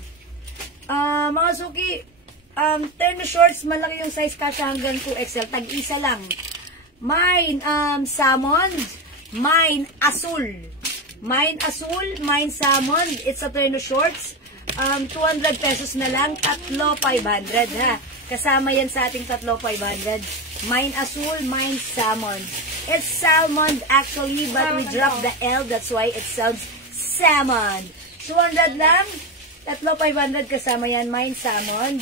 Mga suki, terno shorts, malaki yung size kasya hanggang 2XL. Tag-isa lang. Mine, salmon. Mine, asul. Mine, salmon. It's a terno shorts. 200 pesos na lang. 3, 500, ha? Kasama yan sa ating 3, 500. Mine asul, mine salmon. It's salmon actually, but we dropped the L. That's why it sounds salmon. 200 lang. 3, 500 kasama yan. Mine salmon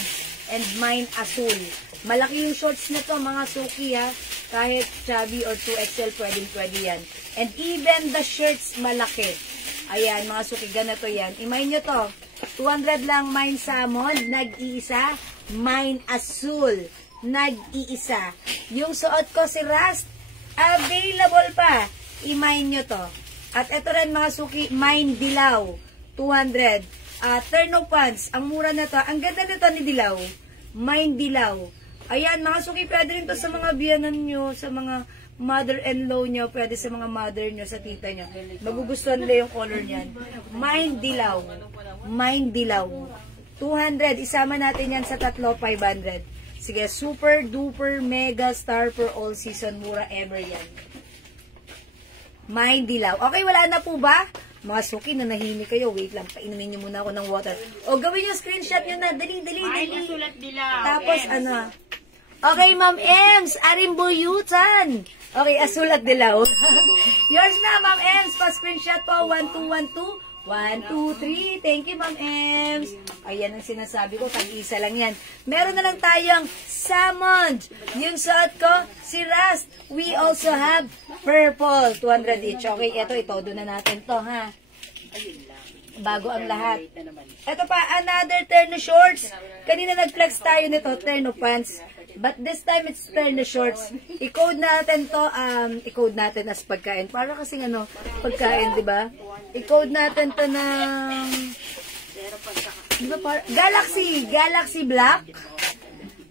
and mine asul. Malaki yung shorts na to, mga suki, ha. Kahit chubby or 2XL, pwede yan. And even the shirts, malaki. Ayan, mga suki, ganito yan. Imayin nyo to. 200 lang, mine salmon, nag-iisa. Mine asul, nag-iisa. Yung suot ko si Rust, available pa. I-mine nyo to. At ito rin mga suki, mine dilaw, 200. Terno pants, ang mura na to. Ang ganda nito ni dilaw. Mine dilaw. Ayan, mga suki, pwede rin to sa mga biyanan nyo, sa mga mother-in-law nyo, pwede sa mga mother nyo, sa tita nyo. Magugustuhan nila yung color niyan. Mine dilaw. Mine dilaw. 200. Isama natin yan sa tatlo, 500. Sige, super duper mega star for all season. Mura ever yan. Mine dilaw. Okay, wala na po ba? Mga suki, nanahimik kayo. Wait lang, painumin niyo muna ako ng water. O, gawin yung screenshot nyo na. Dali. Sulat dilaw. Tapos, Okay, Ma'am Ems. Arimbuyutan. Okay, asulat dilaw. Yours na, Ma'am Ems. Pa-screenshot po. 1212. 1, 2, 3. Thank you, Ma'am Ems. Ayan ang sinasabi ko. Tag-isa lang yan. Meron na lang tayong salmon. Yung suot ko, si Rust. We also have purple. 200 each. Okay, ito na natin to, ha? Bago ang lahat. Ito pa, another terno shorts. Kanina nag-flex tayo nito, terno pants. But this time, it's terno shorts. I-code natin to, i-code natin as pagkain. Para kasing pagkain, di ba? I-code natin to ng Galaxy Black.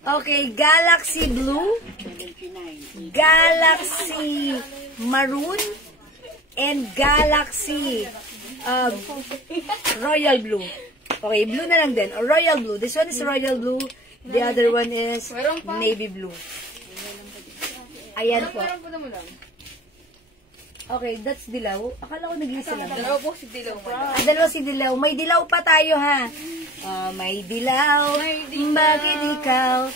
Okay, Galaxy Blue. Galaxy Maroon. And Galaxy Royal Blue. Okay, blue na lang din. Royal Blue. This one is Royal Blue. The other one is Navy Blue. Ayan po. Okay, that's dilaw. Akala ko nag-isa lang. Dalawa po si Dilaw. Dalawa si dilaw. May dilaw pa tayo, ha? May dilaw. Bakit ikaw?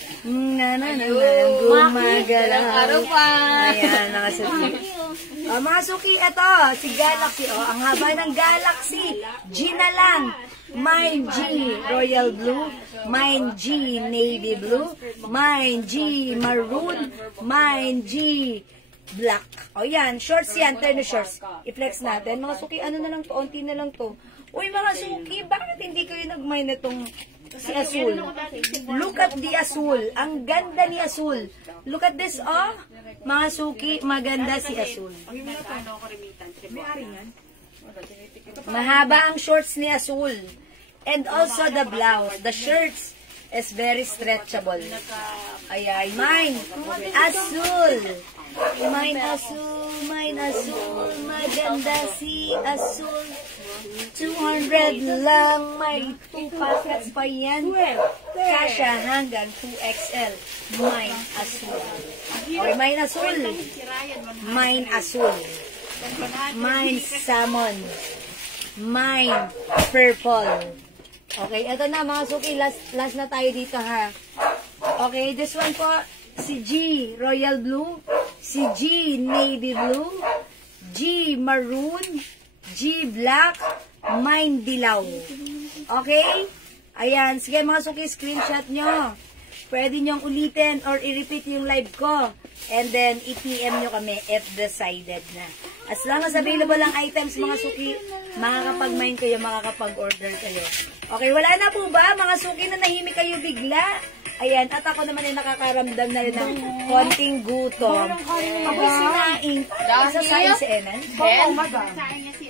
Gumagalaw. Araw pa. Ayan, mga suki. Mga suki, ito. Si Galaxy. Ang haba ng Galaxy. G na lang. Mine G, Royal Blue. Mine G, Navy Blue. Mine G, Maroon. Mine G, Black. O yan, shorts yan, terno shorts. I-flex natin. Mga suki, ano na lang to, onti na lang to. Uy, mga suki, bakit hindi kayo nag-mine itong si Azul? Look at the Azul. Ang ganda ni Azul. Look at this, oh. Mga suki, maganda si Azul. Mahaba ang shorts ni Azul. And also the blouse. The shirts is very stretchable. Ayan, mine. Azul. Mine Azul. Mine Azul. Maganda si Azul. 200 lang. May 2 packets pa yan. Kasha hanggang 2XL. Mine Azul. Okay, mine Azul. Mine Azul. Mine salmon. Mine purple. Okay, ito na mga suki. Last na tayo dito, ha. Okay, this one po. Si G, Royal Blue. Si G, Navy Blue. G, Maroon. G, Black. Mine, Dilaw. Okay? Ayan. Sige mga suki, screenshot nyo. Pwede nyong ulitin or i-repeat yung live ko. And then, i-PM nyo kami if decided na. As long as available ang items, mga suki, makakapag-mine kayo, makakapag-order kayo. Okay, wala na po ba? Mga suki, na nahimik kayo bigla. Ayan, at ako naman ay nakakaramdam na rin ng konting gutom. Ako sinaing. Isa sa si Enan? Saan niya si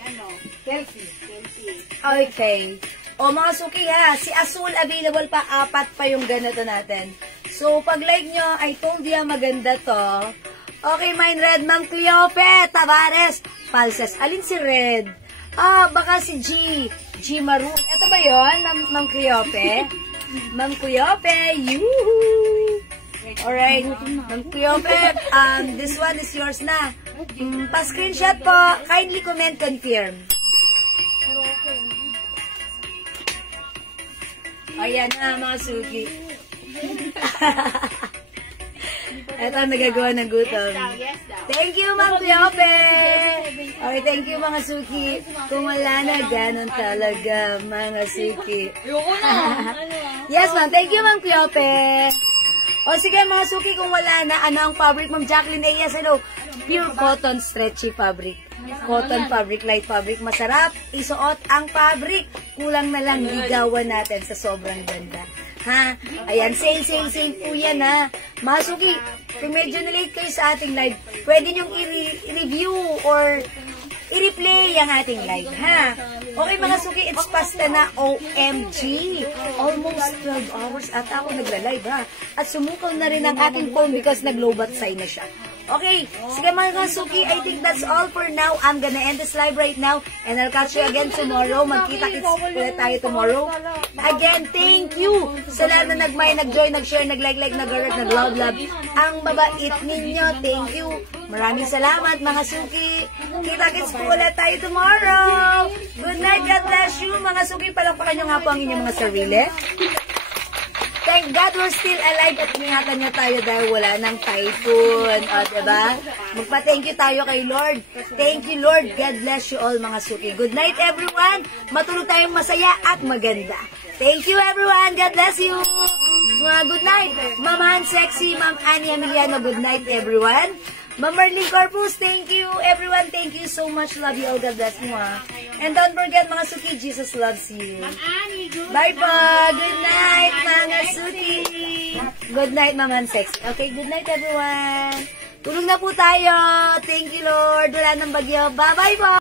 Healthy. Okay. O mga suki ha, si Azul available pa, 4 pa yung ganito natin. So, pag like nyo, I told you maganda to. Okay, mine red, Ma'am Cleope, Tavares, Falses. Alin si red? Baka si G. G Maroon. Ito ba yun, Ma'am Cleope? Ma'am Cleope, yuhuu! Alright, Ma'am Cleope, this one is yours na. Pa-screenshot po, kindly comment, confirm. Ayan na, mga suki. Ito ang nagagawa ng gutom. Thank you, Ma'am Cleope! Okay, thank you, mga suki. Kung wala na, ganun talaga, mga suki. Yes, ma'am. Thank you, Ma'am Cleope. O sige, mga suki, kung wala na, ano ang fabric, Ma'am Jacqueline? Yes, hello. Pure cotton, stretchy fabric. Cotton fabric, light fabric. Masarap isuot ang fabric. Kulang na lang ligawan natin sa sobrang ganda. Ha? Ayan, sale po yan, ha? Mga suki, kung medyo na-late kayo sa ating live, pwede nyong i-review or i-replay ang ating live, ha? Okay, mga suki, it's past 10 na. OMG! Almost 12 hours at ako nagla-live, ha? At sumukaw na rin ang aking phone because nag-low-bat sign na siya. Okay, sige mga suki, I think that's all for now. I'm gonna end this live right now and I'll catch you again tomorrow. Magkita-kits ulit tayo tomorrow. Again, thank you sa lahat na nag-join, nag-share, nag-like, nag-alert, nag-love. Ang babait ninyo, thank you. Maraming salamat mga suki. Kita-kits po ulit tayo tomorrow. Good night, God bless you. Mga suki, palakpakan nyo nga po ang inyong mga sarili. Thank God we're still alive at iningatan niya tayo dahil wala ng typhoon. O, diba? Magpa-thank you tayo kay Lord. Thank you, Lord. God bless you all, mga suki. Good night, everyone. Matulog tayong masaya at maganda. Thank you, everyone. God bless you. Good night. Ma'am Han Sexy, Ma'am Annie Emiliano, good night, everyone. Ma'am Marlene Corpus, thank you, everyone. Thank you so much. Love you all. God bless you, ha. And don't forget, mga suki, Jesus loves you. Bye po. Good night, mga suki. Good night, Ma'am Han Sexy. Okay, good night, everyone. Tulog na po tayo. Thank you, Lord. Wala nang bagyo. Bye-bye po.